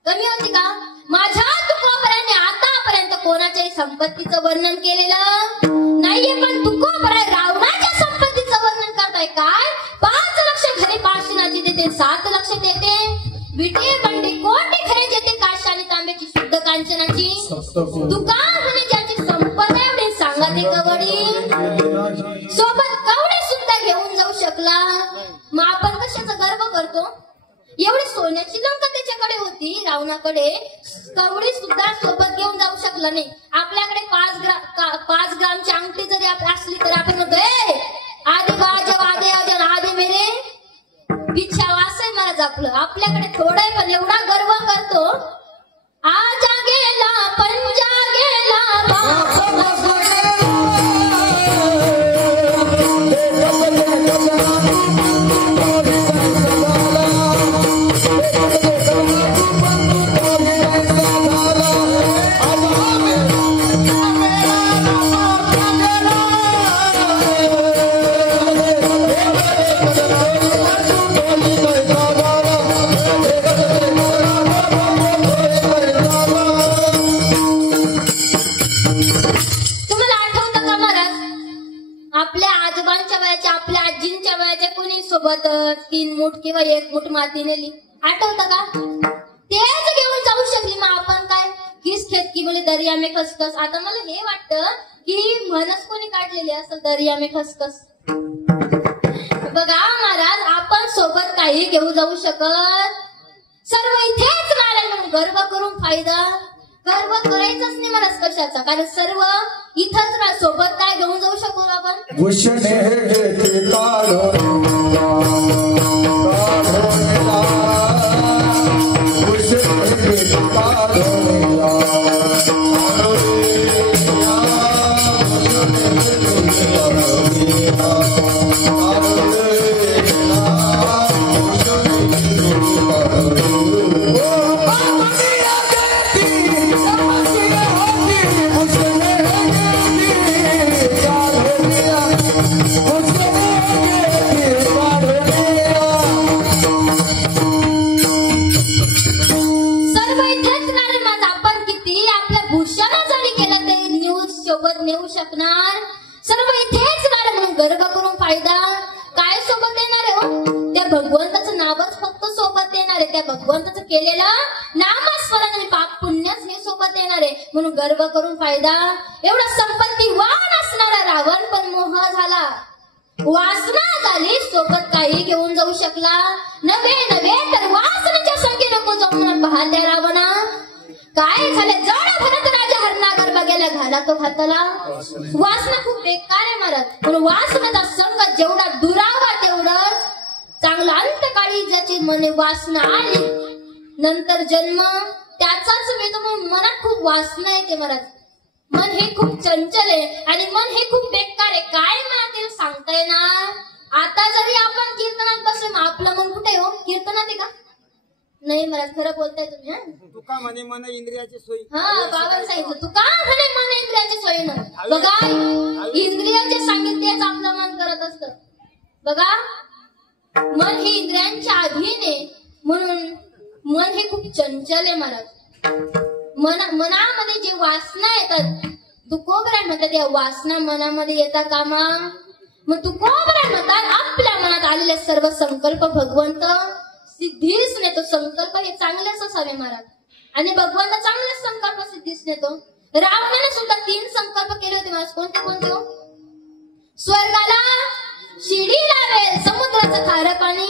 कमी होती का माझ्या तुकोबराने आतापर्यंत कोणाच्याही संपत्तीचं वर्णन केलेलं नाहीये पण तुकोबरा रावणाच्या संपत्तीचं वर्णन करताय काय 5 लक्ष घरे पाशिनाची देते 7 लक्ष देते विटे बंडी कोटी घरे देते काश आणि तांब्याची शुद्ध कांचनाची तुका म्हणे ज्याची संपदा एवढी सांगा ते कवडी सोबत कवडे सुद्धा घेऊन जाऊ शकला मग आपण कशाचा गर्व करतो एवढी सोन्याची लंका त्याच्याकडे होती रावणाकडे कवडी सुद्धा सोबत घेऊन जाऊ शकला नाही आपल्याकडे 5 ग्रामची अंगठी जरी असली तर आपण म्हणतो आधी वाजे वादे आधी मेरे इच्छा वास आहे महाराज आपल्याकडे थोडं आहे पण एवढा गर्व करतो आजा गेला पंजा गेला मूठ किंवा 1 मूठ माती नेली, आठवतं का? तेच घेऊन जाऊ शकली. मग आपण काय किस खेत की बोले दर्या में खसखस. आता मला हे वाटतं की म्हणच कोणी काढलेली असं दर्या में खसखस. बघा महाराज, आपण सोबत काही घेऊ जाऊ शकत, सर्व इथेच राहिले म्हणून गर्व करून फायदा. गर्व करायचाच नाही मला कशाचा, कारण सर्व इथंच राह. सोबत काय घेऊन जाऊ शकू आपण? भूषणे घेते काढून भूषणे घेते काढून नेऊ शकणार, सर्व इथेच राहणार म्हणून गर्व करून फायदा. काय सोबत येणार आहे हो? त्या भगवंताचं नावच फक्त सोबत येणार आहे. त्या भगवंताचं केलेलं नामस्मरण आणि पाप पुण्यच हे सोबत येणार आहे म्हणून गर्व करून फायदा. एवढा संपत्तीवान असणारा रावण पण मोह झाला, वासना झाली, सोबत काही घेऊन जाऊ शकला नव्हे तर वासनेच्या संख्येने कोण जाऊन म्हणून पाहत्या रावणा. काय झाले? जड भरत राजा हरणागर बघायला घाला तो हाताला. वासना खूप बेकार आहे महाराज, पण वासनाचा संग जेवढा दुरावा तेवढंच चांगला. अंतकाळी ज्याची मने वासना आली नंतर जन्म त्याचाच मिळतो. म्हणून मनात खूप वासना येते महाराज. मन हे खूप चंचल आहे आणि मन हे खूप बेकार आहे. काय मला सांगता येणार? आता जरी आपण कीर्तनात बसले मग आपलं मन कुठे हो? कीर्तनात आहे का? नाही महाराज, खरं बोलताय तुम्ही. तुका म्हणे मन इंद्रियाची सोयी. हा, बाबांनी सांगितलं तुका म्हणे मन इंद्रियाची सोयीनं. बघा, इंद्रियाचे सांगितलेच आपलं मन करत असत. बघा, मन हे इंद्रियांच्या अधीन आहे म्हणून मन हे खूप चंचल आहे महाराज. मनामध्ये जे वासना येतात, तुकोबराय म्हणतात या वासना मनामध्ये येता कामा. मग तुकोबराय म्हणतात आपल्या मनात आलेले सर्व संकल्प भगवंत सिद्धीस नेतो. संकल्प हे चांगलेच असावे महाराज आणि भगवंत चांगलेच संकल्प सिद्धीस नेतो. रावणाने सुद्धा 3 संकल्प केले होते महाराज. कोणते कोणते हो? स्वर्गाला शिडी लावेल, समुद्राचं खारं पाणी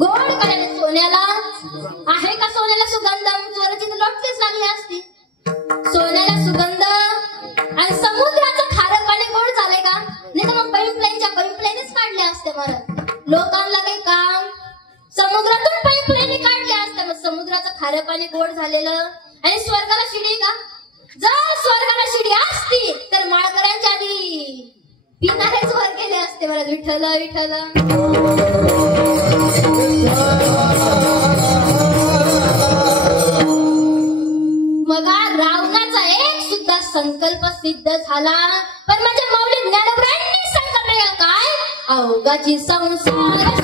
गोड करेल, सोन्याला आहे का सोन्याला सुगंध? स्वराची तर लोटलीच लागली असती. सोन्याला सुगंध आणि समुद्राचं खारं पाणी गोड झालंय का? नाही तर मग पाईपलाईनच काढल्या असते महाराज. लोकांना काही काम, समुद्रातून पाईपलाईन काढल्या असत्या. मग समुद्राचं खारं पाणी गोड झालेलं आणि स्वर्गाला शिडी का? जर स्वर्गाला शिडी असती तर माळकऱ्यांच्या आधी पिणारेच वर गेले असते मला. विठ्ठल विठ्ठल. मगा रावणाचा एक सुद्धा संकल्प सिद्ध झाला, पण माझ्या माऊली ज्ञानोबरायांनी संकल्प केला काय? अवघाची संसार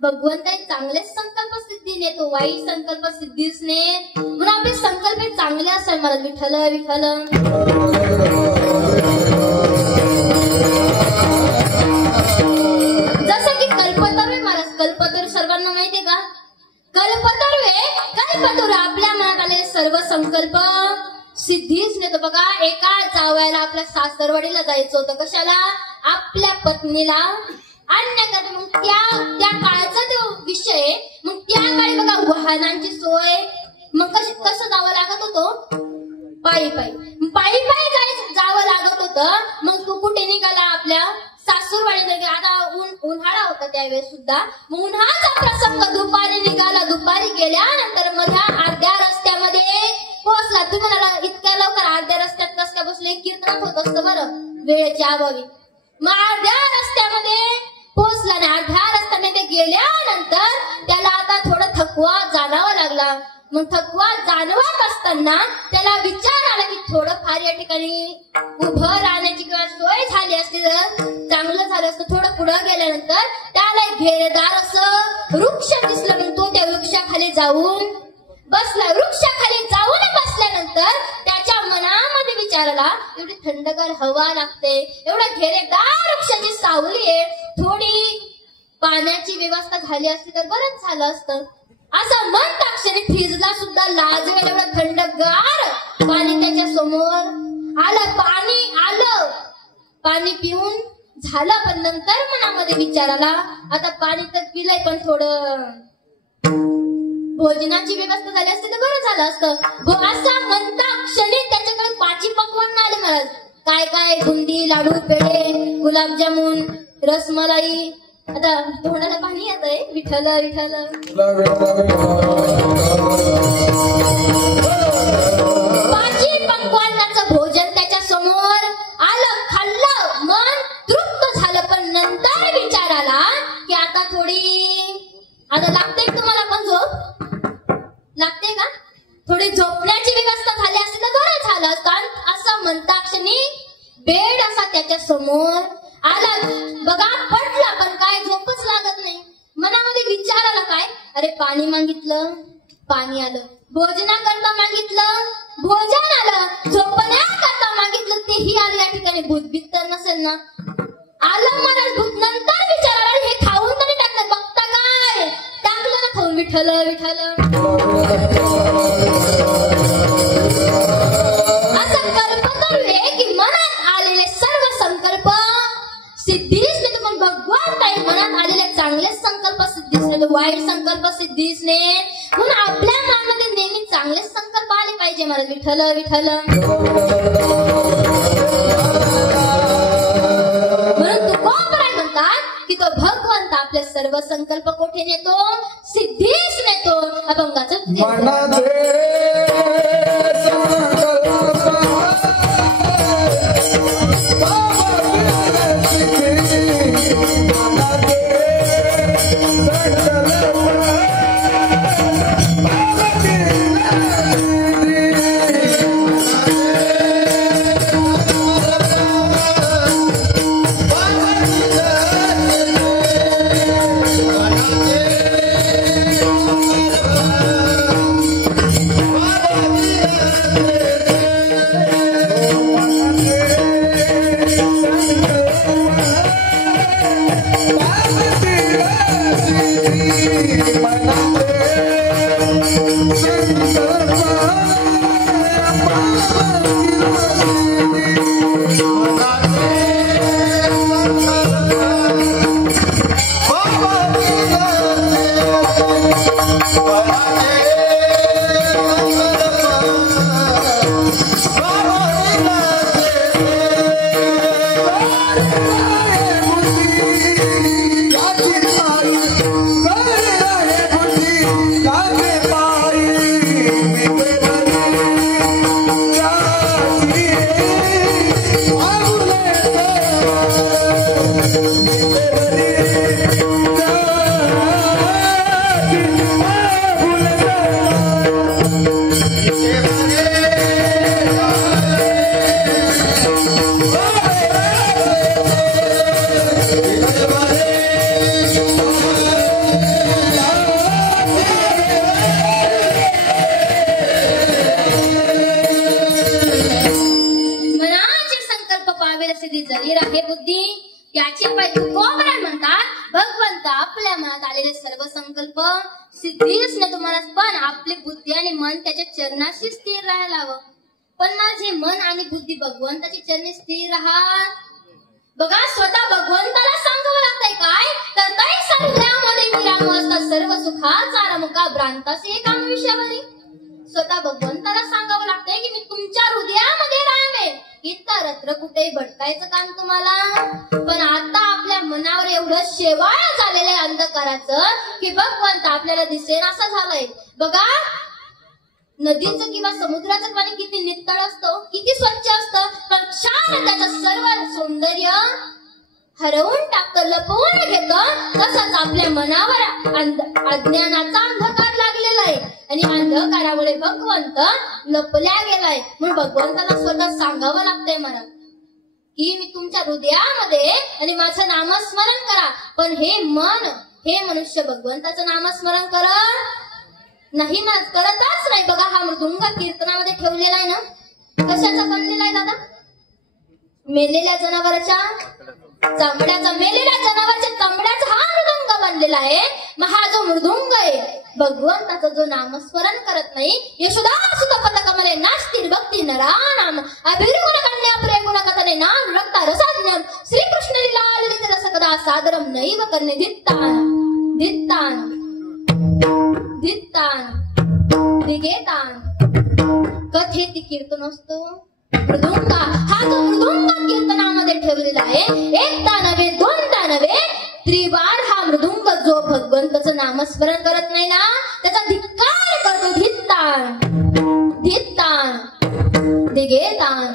भगवंत चांगलेच संकल्प सिद्धी नेतो, वाईट संकल्प सिद्धीच ने. म्हणून आपले संकल्प चांगले असावे मला. विठ्ठल विठ्ठल. जसं की कल्पतरू महाराज. कल्पतरू सर्वांना माहितीये का? कल्पतरू आपल्या मनात आलेले सर्व संकल्प सिद्धीच नेतो. बघा, एका जावयाला आपल्या सासरवाडीला जायचं होतं. कशाला? आपल्या पत्नीला आणण्यासाठी. मग त्या काळाचा तो विषय. मग त्या काळी बघा वाहनांची सोय. मग कसं जावं लागत होतं? पायी जावं लागत होतं. मग तू कुठे निघाली? आपल्या सासूरवाडीने आता उन्हाळा होता त्यावेळेस सुद्धा. मग उन्हाचा प्रसंग दुपारी निघाला. दुपारी गेल्यानंतर मध्या अर्ध्या रस्त्यामध्ये पोहोचला. तुम्ही म्हणाला इतक्या लवकर अर्ध्या रस्त्यात कसं काय बसले? कीर्तनात होत असतं बरं वेळेच्या अभावी. मग अर्ध्या रस्त्यामध्ये पोहोचला आणि अर्ध्या रस्त्यामध्ये गेल्यानंतर त्याला आता थोडा थकवा जाणवा लागला. मग थकवा जाणवत असताना त्याला विचार आला की थोडंफार या ठिकाणी उभं राहण्याची किंवा सोय झाली असती तर चांगलं झालं असतं. थोडं पुढं गेल्यानंतर त्याला एक घेरदार असं वृक्ष दिसलं. मग तो त्या वृक्षाखाली जाऊन बसला. वृक्षाखाली जाऊन बसल्यानंतर त्याच्या मनामध्ये विचार आला एवढी थंडगार हवा लागते, एवढा घेरेदार वृक्षाची सावली आहे, थोडी पाण्याची व्यवस्था झाली असती तर बरंच झालं असतं. असं मन टाक्षणी फ्रीजला सुद्धा लाजवेल एवढं थंडगार पाणी त्याच्या समोर आलं. पाणी आलं, पाणी पिऊन झालं. पण नंतर मनामध्ये विचार आला आता पाणी तर पिलंय पण थोडं भोजनाची व्यवस्था झाली असती तर बरं झालं असतं. असं म्हणता क्षणी त्याच्याकडे पाची पकवान आले महाराज. काय काय बुंदी, लाडू, पेढे, गुलाबजामुन, रसमलाई. आता तोंडाला पाणी येत आहे. विठ्ठल विठ्ठल. पाची पक्वान्नाचं भोजन त्याच्या समोर आलं, खाल्लं, मन तृप्त झालं. पण नंतर विचार आला की आता आता लागते तुम्हाला पण झोप लागते का? थोडी झोपण्याची व्यवस्था झाली असती तर बरं झालं असतं. असं म्हणता क्षणी बेड असा त्याच्या समोर आला. बघा पडला पण काय झोपच लागत नाही. मनामध्ये विचार आला काय अरे पाणी मागितलं पाणी आलं, भोजनाकरता मागितलं भोजन आलं, झोपण्याकरता मागितलं तेही आलं. या ठिकाणी भूतभीत तर नसेल ना? आलं मला भूत. नंतर विचार आला हे खाऊन तरी टाकलं. बघता काय टाकलं ना खाऊन. विठ्ठल विठ्ठल. असं कल्पतरुवे की मनात आलेले सर्व संकल्प सिद्धीस नाही तर पण भगवान ताई मनात आलेले चांगले संकल्प सिद्धीस नाही तर वाईट संकल्प सिद्धीस नाही. म्हणून आपल्या मनामध्ये नेहमी चांगले संकल्प आले पाहिजे. मला विठ्ठल विठ्ठल. म्हणून तुकोबराय म्हणतात की तो भगवंत आपले सर्व संकल्प कोठे नेतो? सिद्धीस नेतो. अभंगाचं चरणाशी स्थिर राहायला हवं. पण माझे मन आणि बुद्धी भगवंताची चरणी स्थिर राहत. बघा स्वतः भगवंताला सांगावं लागतंय काय तर काही संग्रामध्ये विराम असतात सर्व सुखाचा रमुका भ्रांतासी एकाम विषयावरी. स्वतः भगवंताला सांगावं लागतंय की मी तुमच्या हृदयामध्ये राहावे. इतका रत्र कुठे भटकायचं काम तुम्हाला? पण आता आपल्या मनावर एवढं शेवाळ झालेलं आहे अंधकाराचं की भगवंत आपल्याला दिसेनासा झालाय. बघा, नदीचं किंवा समुद्राचं पाणी किती नितळ असतं, किती स्वच्छ असतं, पण क्षण त्याचं सर्व सौंदर्य हरवून टाकतं, लपवून घेतं. तसंच आपल्या मनावर अज्ञानाचा अंधकार लागलेला आहे आणि अंधकारामुळे भगवंत लपल्या गेलाय. म्हणून भगवंताला स्वतः सांगावं लागतंय मला की मी तुमच्या हृदयामध्ये आणि माझं नामस्मरण करा. पण हे मन, हे मनुष्य भगवंताचं नामस्मरण नाही करतच नाही. बघा, हा मृदुंग कीर्तनामध्ये ठेवलेला आहे ना, कशाचा बनलेला आहे दादा? मेलेल्या जनावराच्या चामड्याचा, मेलेल्या जनावरच्या चामड्याचा हा मृदुंग बनलेला आहे. मग हा जो मृदुंग आहे भगवंताचं जो नामस्मरण करत नाही, यशोदा सुत पदकमले नास्तिर भक्ती नरा नाम अभिर्गुण कन्या प्रेगुण कथने नाम रक्ता रसाज्ञम श्रीकृष्ण लीला ललित रस कदा सादरम नैव करणे धित्तान धित्तान धित्तान दिगेतान. कथेती कीर्तन असतो मृदुंग. हा जो मृदुंग कीर्तनामध्ये ठेवलेला आहे, एकदा नव्हे दोनदा नव्हे त्रिवार हा मृदुंग जो भगवंताचं नामस्मरण करत नाही ना, त्याचा धिक्कार करतो. धित्तान धित्तान दिगेतान.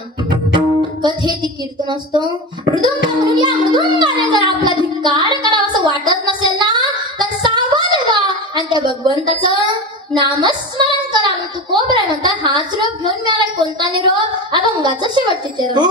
कथेती कीर्तन असतो मृदुंग. म्हणून या मृदुंगाने जर आपला धिक्कार करावा असं वाटत नसेल ना, तर सावध व्हा आणि त्या भगवंताचं नामस्मरण करा. तू कोबरा म्हणतात हाच रोग घेऊन मिळालाय. कोणता निरोग? अभंगाचं शेवटचे चरण.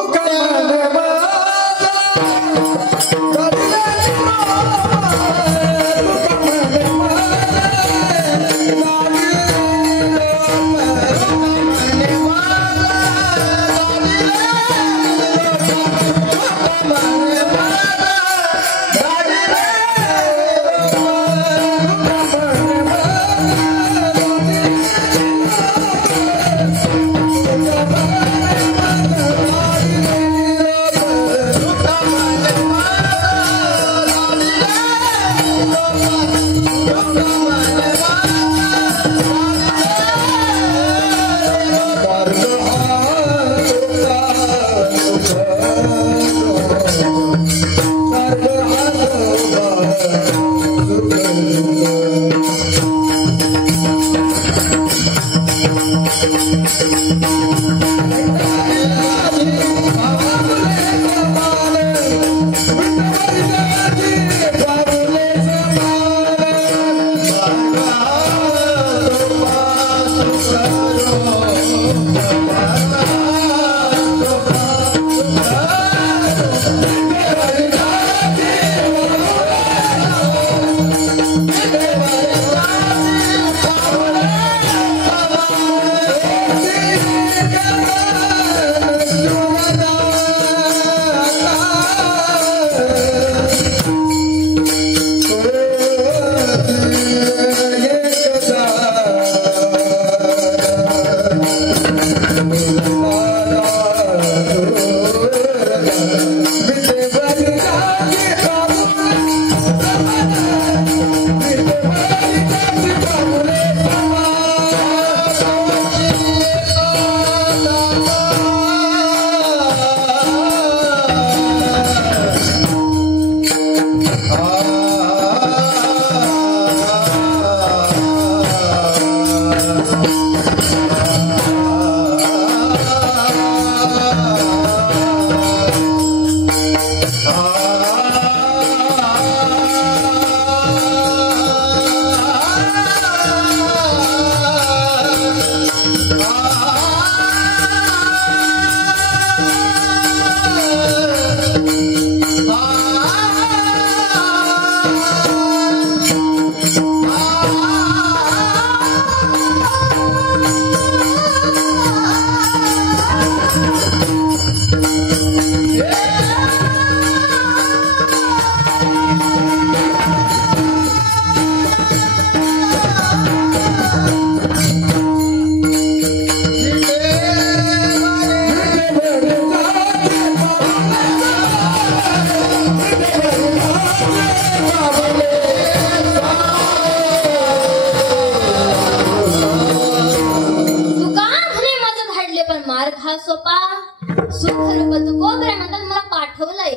सुख रूप तुकोबरामानं मला पाठवलंय.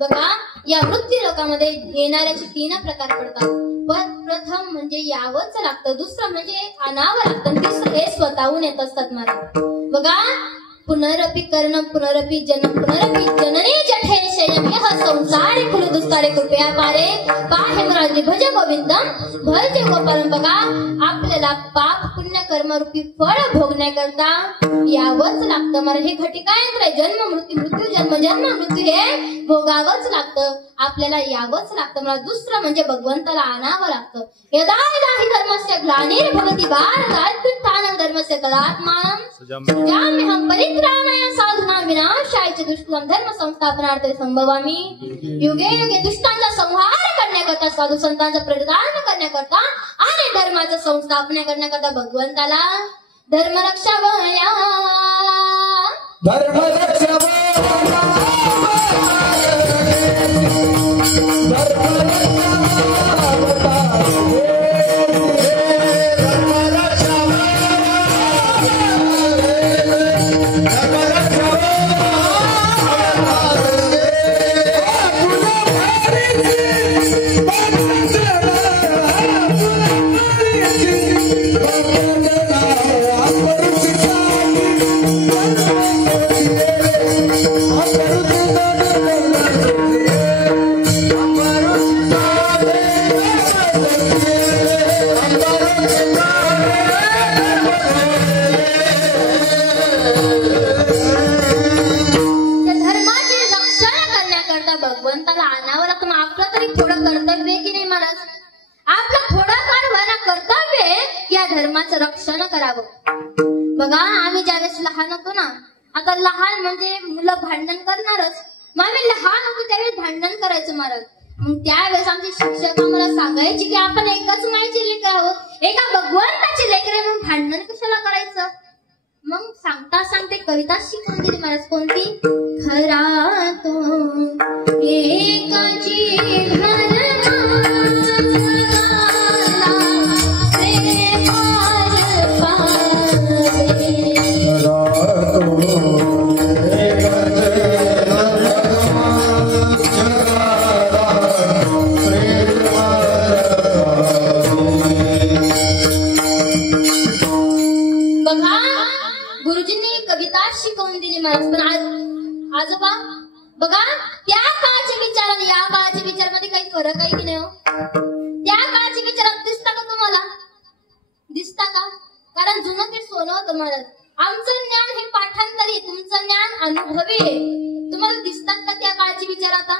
बघा या मृत्यू लोकामध्ये येणाऱ्याचे 3 प्रकार पडतात. प्रथम म्हणजे यावंच लागतं, दुसरं म्हणजे आणावं लागतं, तिसरं हे स्वतःहून येत असतात महाराज. बघा पुनरपि कर्ण पुनरपि जन्म पुनरपि जननी जठे शयन यह संसारे कुल दुस्तारे कृपया पारे पाहे मराजी भज गोविंदम भज गोपालम. बघा आपल्याला पाप पुण्य कर्म रूपी फळ भोगण्याकरता यावंच लागतं मला. हे घटिका यंत्र आहे, जन्म मृत्यू मृत्यू जन्म जन्म मृत्यू हे भोगावंच लागतं, आपल्याला यावंच लागतं मला. दुसरं म्हणजे भगवंताला आणावं लागतं. यदा यदा हि धर्मस्य ग्लानिर्भवति भारतात्युत्थानं धर्मस्य तदात्मानं सृजाम्यहं परित्राणाय साधूनां विनाशाय च दुष्कृतं धर्म संस्थापनार्थे संभवामि. युगे युगे दुष्टांचा संहार करण्याकरता साधू संतांचा प्रतिदान करण्याकरता आणि धर्माचा संस्थापना करण्याकरता भगवंताला धर्मरक्षा वया भगवंताला आणावं लागतं. मग आपलं तरी थोडं कर्तव्य आहे की नाही महाराज? आपलं थोडंफार व्हायला कर्तव्य आहे की या धर्माचं रक्षण करावं. बघा आम्ही ज्यावेळेस लहान होतो ना, आता लहान म्हणजे मुलं भांडण करणारच, मग आम्ही लहान होतो त्यावेळेस भांडण करायचं महाराज. मग त्यावेळेस आमचे शिक्षक आम्हाला सांगायचे की आपण एकाच मायची लेकर आहोत, एका भगवंताची लेकरे म्हणून भांडण कशाला करायचं. मग सांगता सांगते कविता शिकवून दिली महाराज. कोणती? खरा तो एकाची आजोबा. बघा त्या काळाचे विचार आणि या काळाच्या विचारामध्ये काही फरक आहे की नाही? त्या काळाचे विचार दिसता का तुम्हाला? दिसता का? कारण जुनं ते सोनं होतं महाराज. आमचं ज्ञान हे पाठांतरी, तुमचं ज्ञान अनुभवी आहे. तुम्हाला दिसतात का त्या काळाचे विचार आता?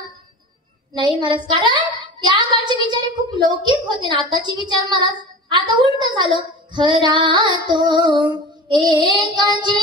नाही महाराज, कारण त्या काळचे विचार खूप लौकिक होते ना. आताचे विचार महाराज आता उलट झालं. खरा तो एकाची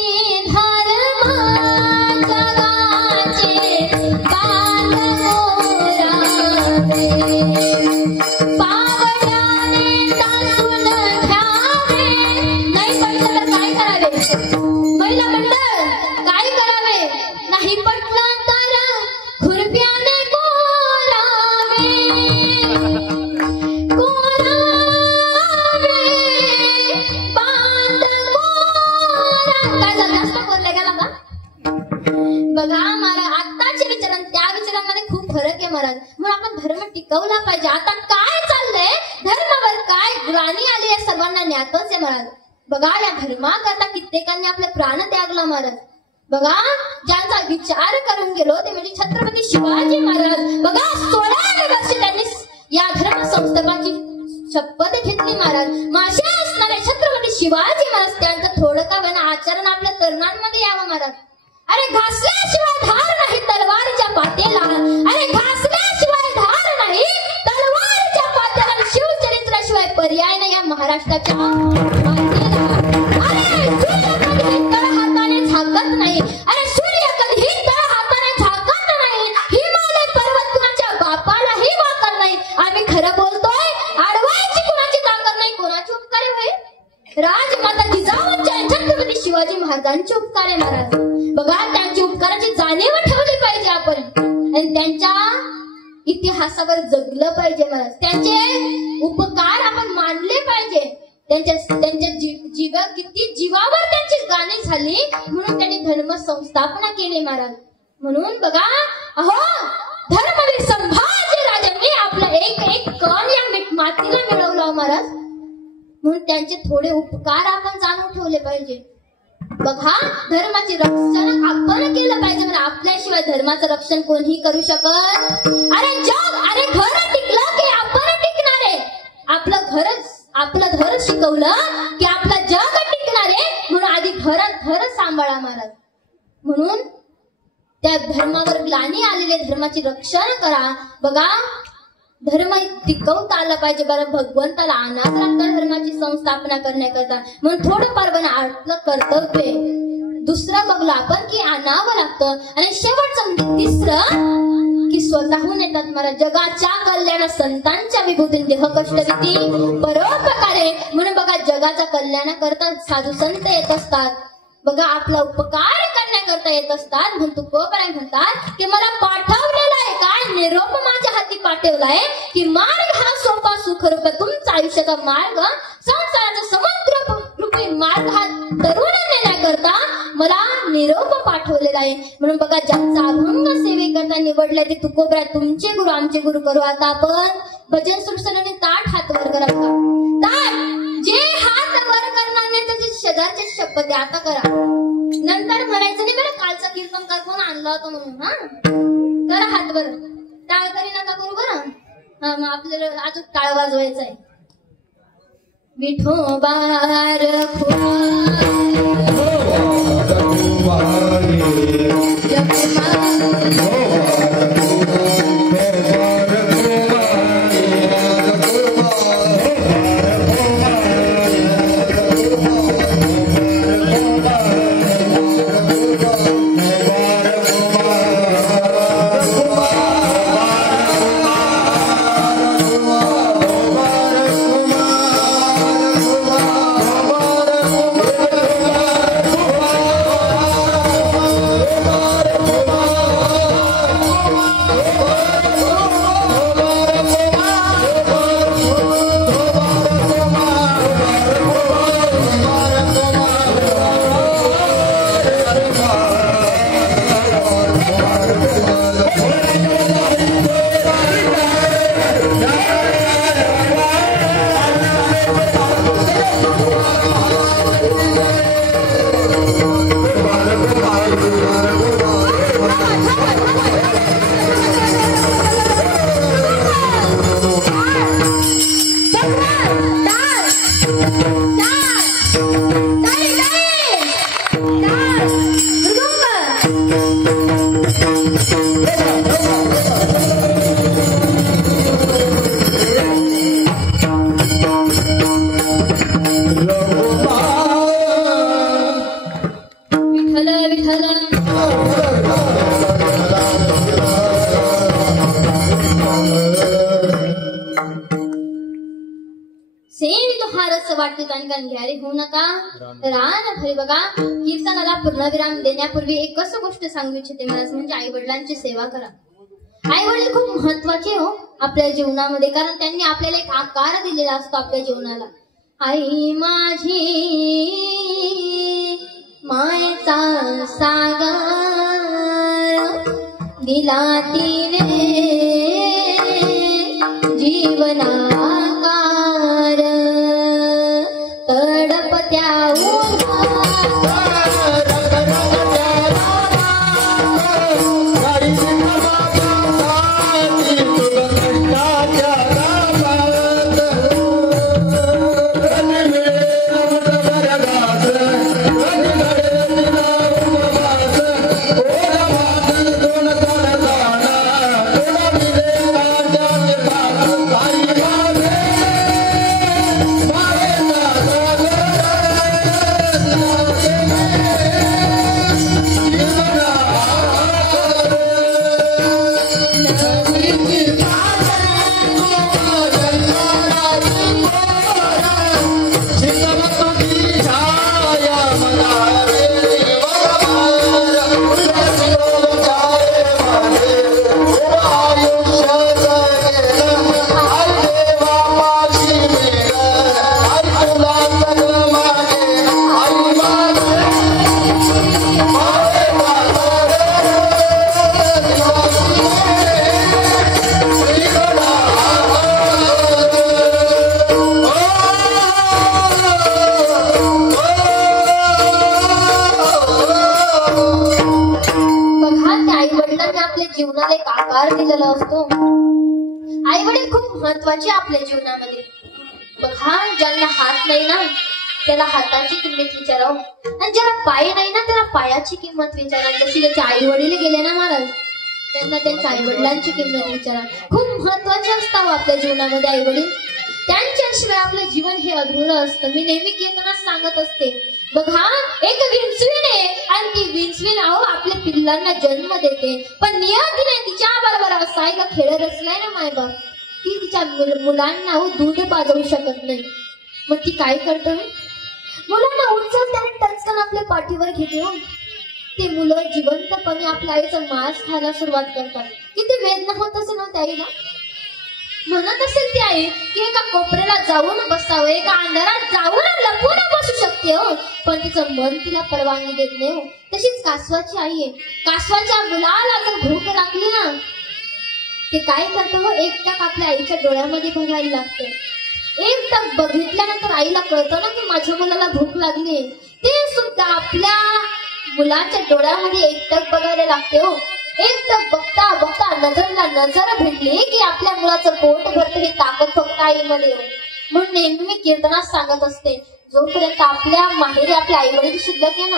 धर्म टिकवला पाहिजे. आता काय चाललंय, धर्मावर काय ग्लानी आली आहे सर्वांना ज्ञातच आहे महाराज. बघा या धर्माकरता कित्येकांनी आपले प्राण त्यागला महाराज. बघा ज्यांचा विचार करून गेलो ते म्हणजे छत्रपती शिवाजी महाराज. बघा 16 वर्ष त्यांनी या धर्म संस्थापनाची शपथ घेतली महाराज. माशे असणारे छत्रपती शिवाजी महाराज त्यांचं थोडं का बना आचरण आपल्या तरुणांमध्ये यावं महाराज. अरे घासल्याशिवाय धार नाही तलवारीच्या पातेला, अरे घासल्याशिवाय धार नाही तलवारीच्या पातेला, शिवचरित्राशिवाय पर्याय नाही या महाराष्ट्राच्या मातेला. अरे सूर्य कधीही तळ हाताने झाकत नाही, अरे सूर्य कधीही तळ हाताने झाकत नाही. हिमालय पर्वत कुणाच्या बापालाही वाकर नाही. आम्ही खरं बोलतोय, अडवायची कुणाची ताकद नाही. कोणाचे उपकार होय? राजमाता जिजाऊंच्या छत्रपती शिवाजी महाराजांचे उपकार आहे महाराज. बघा त्यांची उपकाराची जाणीव ठेवली पाहिजे आपण आणि त्यांच्या इतिहासावर जगलं पाहिजे महाराज. त्यांचे उपकार आपण मानले पाहिजे. त्यांच्या किती जीवावर त्यांची गाणी झाली म्हणून त्यांनी धर्म संस्थापना केली महाराज. म्हणून बघा अहो धर्मवीर संभाजी राजांनी आपला एक कण या मातीला मिळवला महाराज. म्हणून त्यांचे थोडे उपकार आपण जाणून ठेवले पाहिजे. बघा धर्माचे रक्षण आपण केलं पाहिजे. म्हणजे आपल्याशिवाय धर्माचं रक्षण कोणीही करू शकत. अरे घर टिकलं की आपण टिकणार आहे. आपलं घर शिकवलं की आपलं जग टिकणार आहे. म्हणून आधी घर सांभाळा महाराज. म्हणून त्या धर्मावर ग्लानी आलेले धर्माचे रक्षण करा. बघा धर्म टिकवता आला पाहिजे. बरं भगवंताला अनाथ लागतं धर्माची संस्थापना करण्याकरता. म्हणून थोडंफार पण आपलं कर्तव्य. दुसरं बघलं आपण की आणावं लागतं. आणि शेवटचं म्हणजे तिसरं की स्वतःहून येतात मला जगाच्या कल्याण संतांच्या विभूतीन देह कष्ट भीती परोपकारे. म्हणून बघा जगाच्या कल्याणाकरता साधू संत येत असतात. बघा आपला उपकार करण्याकरता येत असतात. म्हणून तुकोबराय म्हणतात की मला पाठवलेला आहे काय निरोप माझ्या हाती पाठवलाय की मार्ग हा सोपा सुखरूप तुमचा आयुष्याचा मार्ग संसाराचा समुद्र रूपी मार्ग हा तरुण नेण्याकरता मला निरोप पाठवलेला आहे. म्हणून बघा ज्यांचा अभंग सेवेकरता निवडलाय ते तुकोबराय तुमचे गुरु आमचे गुरु करू. आता आपण भजन सुरसराने ताट हात वर करा. ताट जे हात वर करणार नाही त्याची शेजारची शपथ आहे. आता करा नंतर म्हणायचं नाही बरं कालचा कीर्तनकार कोण आणला होता म्हणून. हा करा हात वर. टाळ करी नका करू बरं. हा मग आपल्याला अजून टाळ वाजवायचा आहे. विठोबार घ्यारे होऊ नका रान भरे. बघा कीर्तनाला पूर्णविराम देण्यापूर्वी एकच गोष्ट सांगू इच्छिते महाराज म्हणजे आई वडिलांची सेवा करा. आई वडील खूप महत्वाचे हो आपल्या जीवनामध्ये. कारण त्यांनी आपल्याला एक आकार दिलेला असतो आपल्या जीवनाला. आई माझी मायेचा सागर दिला तिने जीवनाकार तडपत्या आधार दिलेला असतो. आई वडील खूप महत्वाचे आपल्या जीवनामध्ये. बघा, ज्यांना हात नाही ना त्याला हाताची किंमत विचारावं, आणि ज्याला पाय नाही ना त्याला पायाची किंमत विचारा. जशी त्याचे आई वडील गेले ना महाराज, त्यांना त्यांच्या आई वडिलांची किंमत विचारा. खूप महत्वाचे असतात आपल्या जीवनामध्ये आई वडील. त्यांच्याशिवाय आपलं जीवन हे अधुरं असतं. मी नेहमी कीर्तनात सांगत असते, बघा, एक विंचवीण आहे आणि ती विंचवीण आपल्या पिल्लांना जन्म देते, पण नियतीने तिच्या बरोबर असायला खेळ रचलाय ना मायबाप, ती तिच्या मुलांना दूध पाजवू शकत नाही. मग ती काय करते, मुलांना उचलते आणि टचकन आपल्या पाठीवर घेते. ते मुलं जिवंतपणे आपल्या आईचा मांस खायला सुरुवात करतात. किती वेदना होत असेल ना त्या आईला. म्हणत असेल ती आई की एका कोपऱ्याला जाऊन बसावं, एका अंधारात जाऊन लपून बसू शकते हो, पण तिचं मन तिला परवानगी देत नाही हो. तशीच कासवाची आई आहे. कासवाच्या मुलाला जर भूक लागली ना ते काय करतं हो, एकटक आपल्या आईच्या डोळ्यामध्ये बघायला लागतं. एकटक बघितल्यानंतर आईला कळतं ना की माझ्या मुलाला भूक लागली. ते सुद्धा आपल्या मुलाच्या डोळ्यामध्ये एकटक बघायला लागते हो. एकटक बघता बघता नजरला नजर भेटली की आपल्या मुलाचं पोट भरतं. ही ताकद फक्त आईमध्ये. म्हणून नेहमी मी कीर्तनात सांगत असते, जोपर्यंत आपल्या माहेरी आपल्या आई वडील शिल्लक आहे ना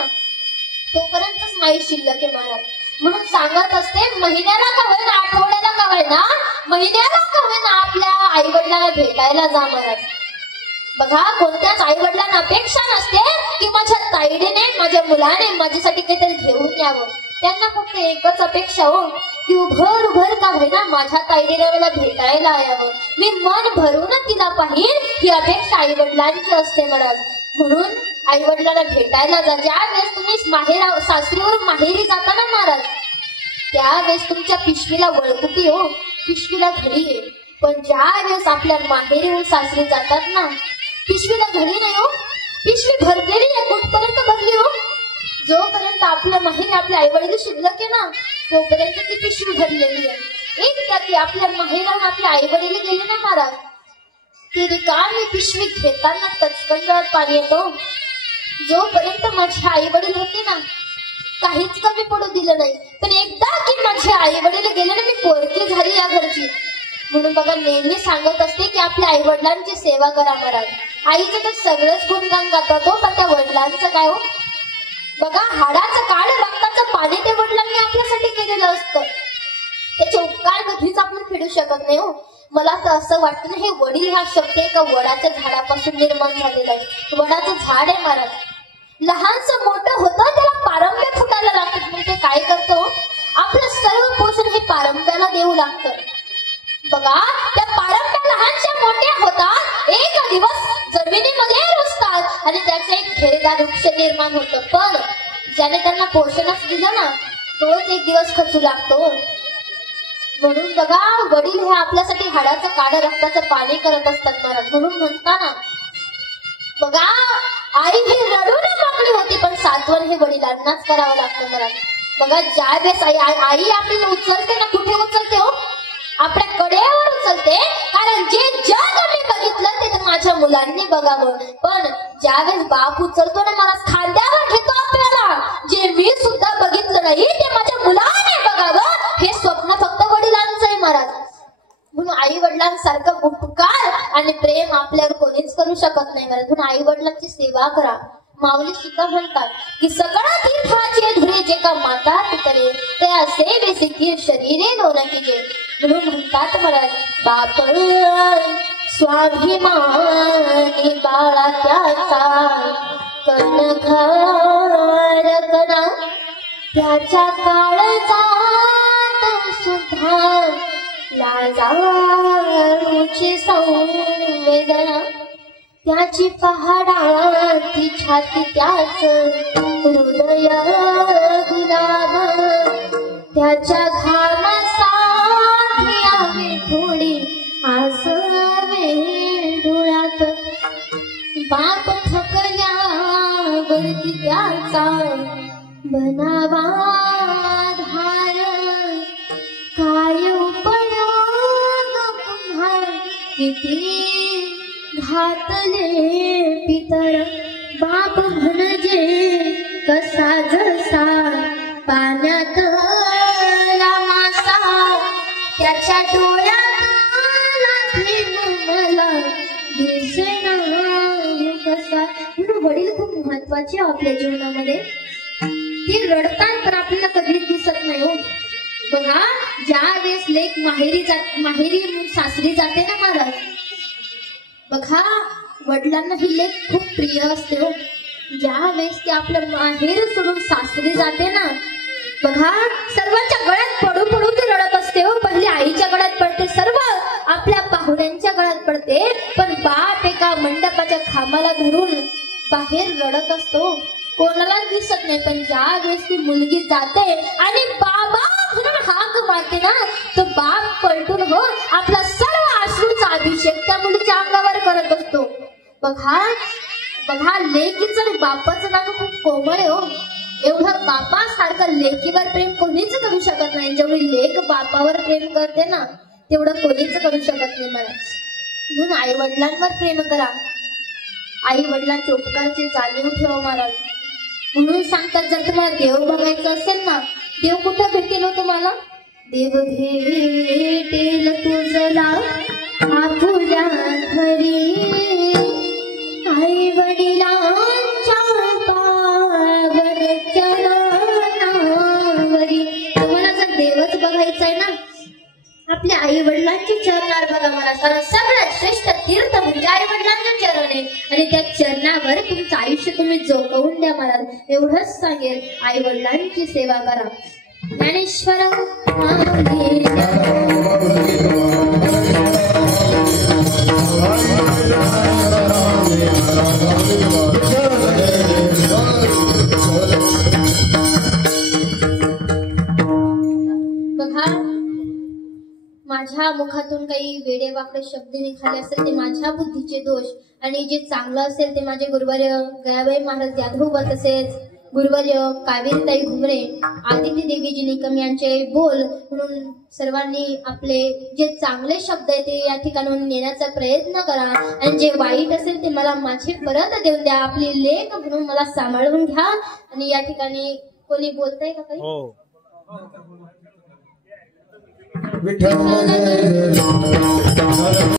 तोपर्यंतच माई शिल्लक आहे महाराज. म्हणून सांगत असते, महिन्याला का होईना, आठवड्याला का होईना, महिन्याला का होईना आपल्या आई वडिलांना भेटायला जा महाराज. बघा, कोणत्याच आई वडिलांना अपेक्षा नसते की माझ्या ताईडीने माझ्या मुलाने माझ्यासाठी काहीतरी घेऊन यावं. त्यांना फक्त एकच अपेक्षा हो की उभर का होईना माझ्या ताईडीने मला भेटायला यावं, मी मन भरून तिला पाहिन, ही अपेक्षा आई वडिलांची असते महाराज. म्हणून आई वडिलांना भेटायला जा. ज्या वेळेस तुम्ही सासरीवरून माहेरी जाता ना महाराज, त्यावेळेस तुमच्या पिशवीला वळकुटी हो, पिशवीला घडी आहे. पण ज्या वेळेस आपल्या माहेरीहून सासरी जातात ना पिशवीला घडी नाही हो, पिशवी भरलेली आहे. कुठपर्यंत भरली हो, जोपर्यंत आपल्या माहेरी आपल्या आई वडील शिल्लक आहे ना तोपर्यंत ती पिशवी भरलेली आहे. एकदा की आपल्या माहेराहून आपल्या आई वडील गेले ना महाराज, ती रिकामी पिशवी घेताना टचकन पाणी येतो. जोपर्यंत माझे आई वडील होते ना काहीच कमी पडू दिलं नाही, पण एकदा की माझे आई वडील गेले ना मी पोरकी झाली या घरची. म्हणून बघा, नेहमी सांगत असते की आपल्या आई वडिलांची सेवा करा महाराज. आईचं तर सगळंच गुणगान गातात हो, पण त्या वडिलांचं काय हो. बघा, हाडाचं काळ रक्ताचं पाणी ते वडिलांनी आपल्यासाठी केलेलं असतं. त्याचे उपकार कधीच आपण फेडू शकत नाही हो. मला तर असं वाटतं ना, हे वडील हा शब्द एका वडाच्या झाडापासून निर्माण झालेला आहे. वडाचं झाड आहे महाराज, लहानसं मोठं होतं त्याला पारंब्या फुटायला लागतात. मग ते काय करतो, आपलं सर्व पोषण हे पारंब्याला देऊ लागतं. बघा, त्या पारंब्या लहानशा मोठ्या होतात, एक दिवस जमिनीमध्ये रुजतात आणि त्याचं एक घेरेदार वृक्ष निर्माण होतं. पण ज्याने त्यांना पोषणच दिलं ना तोच एक दिवस खचू लागतो. म्हणून बघा, वडील हे आपल्यासाठी हाडाचं काळं रक्ताचं पाणी करत असतात महाराज. म्हणून म्हणताना बघा, आई ही रडून मागणी होती, पण सात्वन हे वडिलांनाच करावं लागतं महाराज. बघा, ज्या वेळेस आई आपल्याला उचलते ना, कुठे उचलते हो, आपल्या कड्यावर उचलते. कारण जे जग मी बघितलं ते तर माझ्या मुलांनी बघावं. पण ज्यावेळेस बाप उचलतो ना महाराज, खांद्यावर घेतो आपल्याला, जे मी सुद्धा बघितलं नाही ते माझ्या मुलाने बघावं, हे स्वप्न फक्त वडिलांचं आहे महाराज. म्हणून आई वडिलांसारखं उपकार आणि प्रेम आपल्यावर कोणीच करू शकत नाही महाराज. म्हणून आई वडिलांची सेवा करा. माऊली सुद्धा म्हणतात की सकळ तीर्थाचे धुरे जे का माता पितरे ते असे बेसिकी शरीरे लोन कीजे. म्हणून म्हणतात महाराज, बाप स्वाभिमानी बाळा त्याचा कर्णधार कणा, त्याच्या काळजात सुद्धा लाजाळूची संवेदना, त्याची पहाडाची छाती त्याच हृदय गुलाब, त्याच्या घामासाठी आम्ही थोडी आसवे डोळ्यात, बाप थकल्यावरती त्याचा बनावा धार, काय उपयोग पुन्हा किती घातले पितर, बाप म्हणजे कसा जसा पाण्यात मासा, महत्वाची आहे आपल्या जीवनामध्ये. ती रडतात पण आपल्याला कधीच दिसत नाही हो. बघा, ज्या वेळेस लेक माहेरी सासरी जाते ना महाराज, बघा वडिलांना ही लेक खूप प्रिय असते हो. ज्या वेळेस ती आपलं माहेर सोडून सासरी जाते ना, बघा सर्वांच्या गळ्यात पडू पडू ती रडत असते हो. पहिले आईच्या गळ्यात पडते, सर्व आपल्या पाहुण्यांच्या गळ्यात पडते, पण बाप एका मंडपाच्या खांबाला धरून बाहेर रडत असतो, कोणालाच दिसत नाही. पण ज्या वेळेस ती मुलगी जाते आणि बाबा म्हणून हाक मारते ना, तो बाप पलटून हो आपला सर्व अश्रूचा अभिषेक त्या मुलीच्या अंगावर करत असतो. बघा बघा, लेकीचं आणि बापाचं नातं खूप कोमळ आहे हो. एवढं बापासारखं लेकीवर प्रेम कोणीच करू शकत नाही. जेवढी लेक बापावर प्रेम करते ना, तेवढं कोणीच करू शकत नाही मला. म्हणून आई वडिलांवर प्रेम करा, आई वडिलांचे उपकारची जाणीव ठेवा महाराज. म्हणून सांगतात, जर तुम्हाला देव बघायचं असेल ना, देव कुठं भेटेल हो तुम्हाला? देव भेटेल तुझला आपुल्या घरी, आई वडिलांच्या पावन चरणावरी. तुम्हाला जर देवच बघायचं आहे ना, आपल्या आई वडिलांचे चरणार बघा. मला सगळ्यात श्रेष्ठ तीर्थ म्हणजे आई वडिलांचे चरण आहे, आणि त्या चरणावर तुमचं आयुष्य तुम्ही जोगवून द्या महाराज. एवढंच सांगेल, आई वडिलांची सेवा करा. ज्ञानेश्वर बघा, माझ्या मुखातून काही वेडेवाकडे शब्द निघाले असेल ते माझ्या बुद्धीचे दोष, आणि जे चांगलं असेल ते माझे गुरुवर्य गयाबाई महाराज यादव, तसेच गुरुवर्य कावेरीताई घुमरे, आदिती देवीजी निकम यांचे बोल. म्हणून सर्वांनी आपले जे चांगले शब्द आहेत ते या ठिकाणून नेण्याचा प्रयत्न करा, आणि जे वाईट असेल ते मला माझे परत देऊन द्या. आपली लेक म्हणून मला सांभाळून घ्या. आणि या ठिकाणी कोणी बोलतंय का काही? विठ्ठल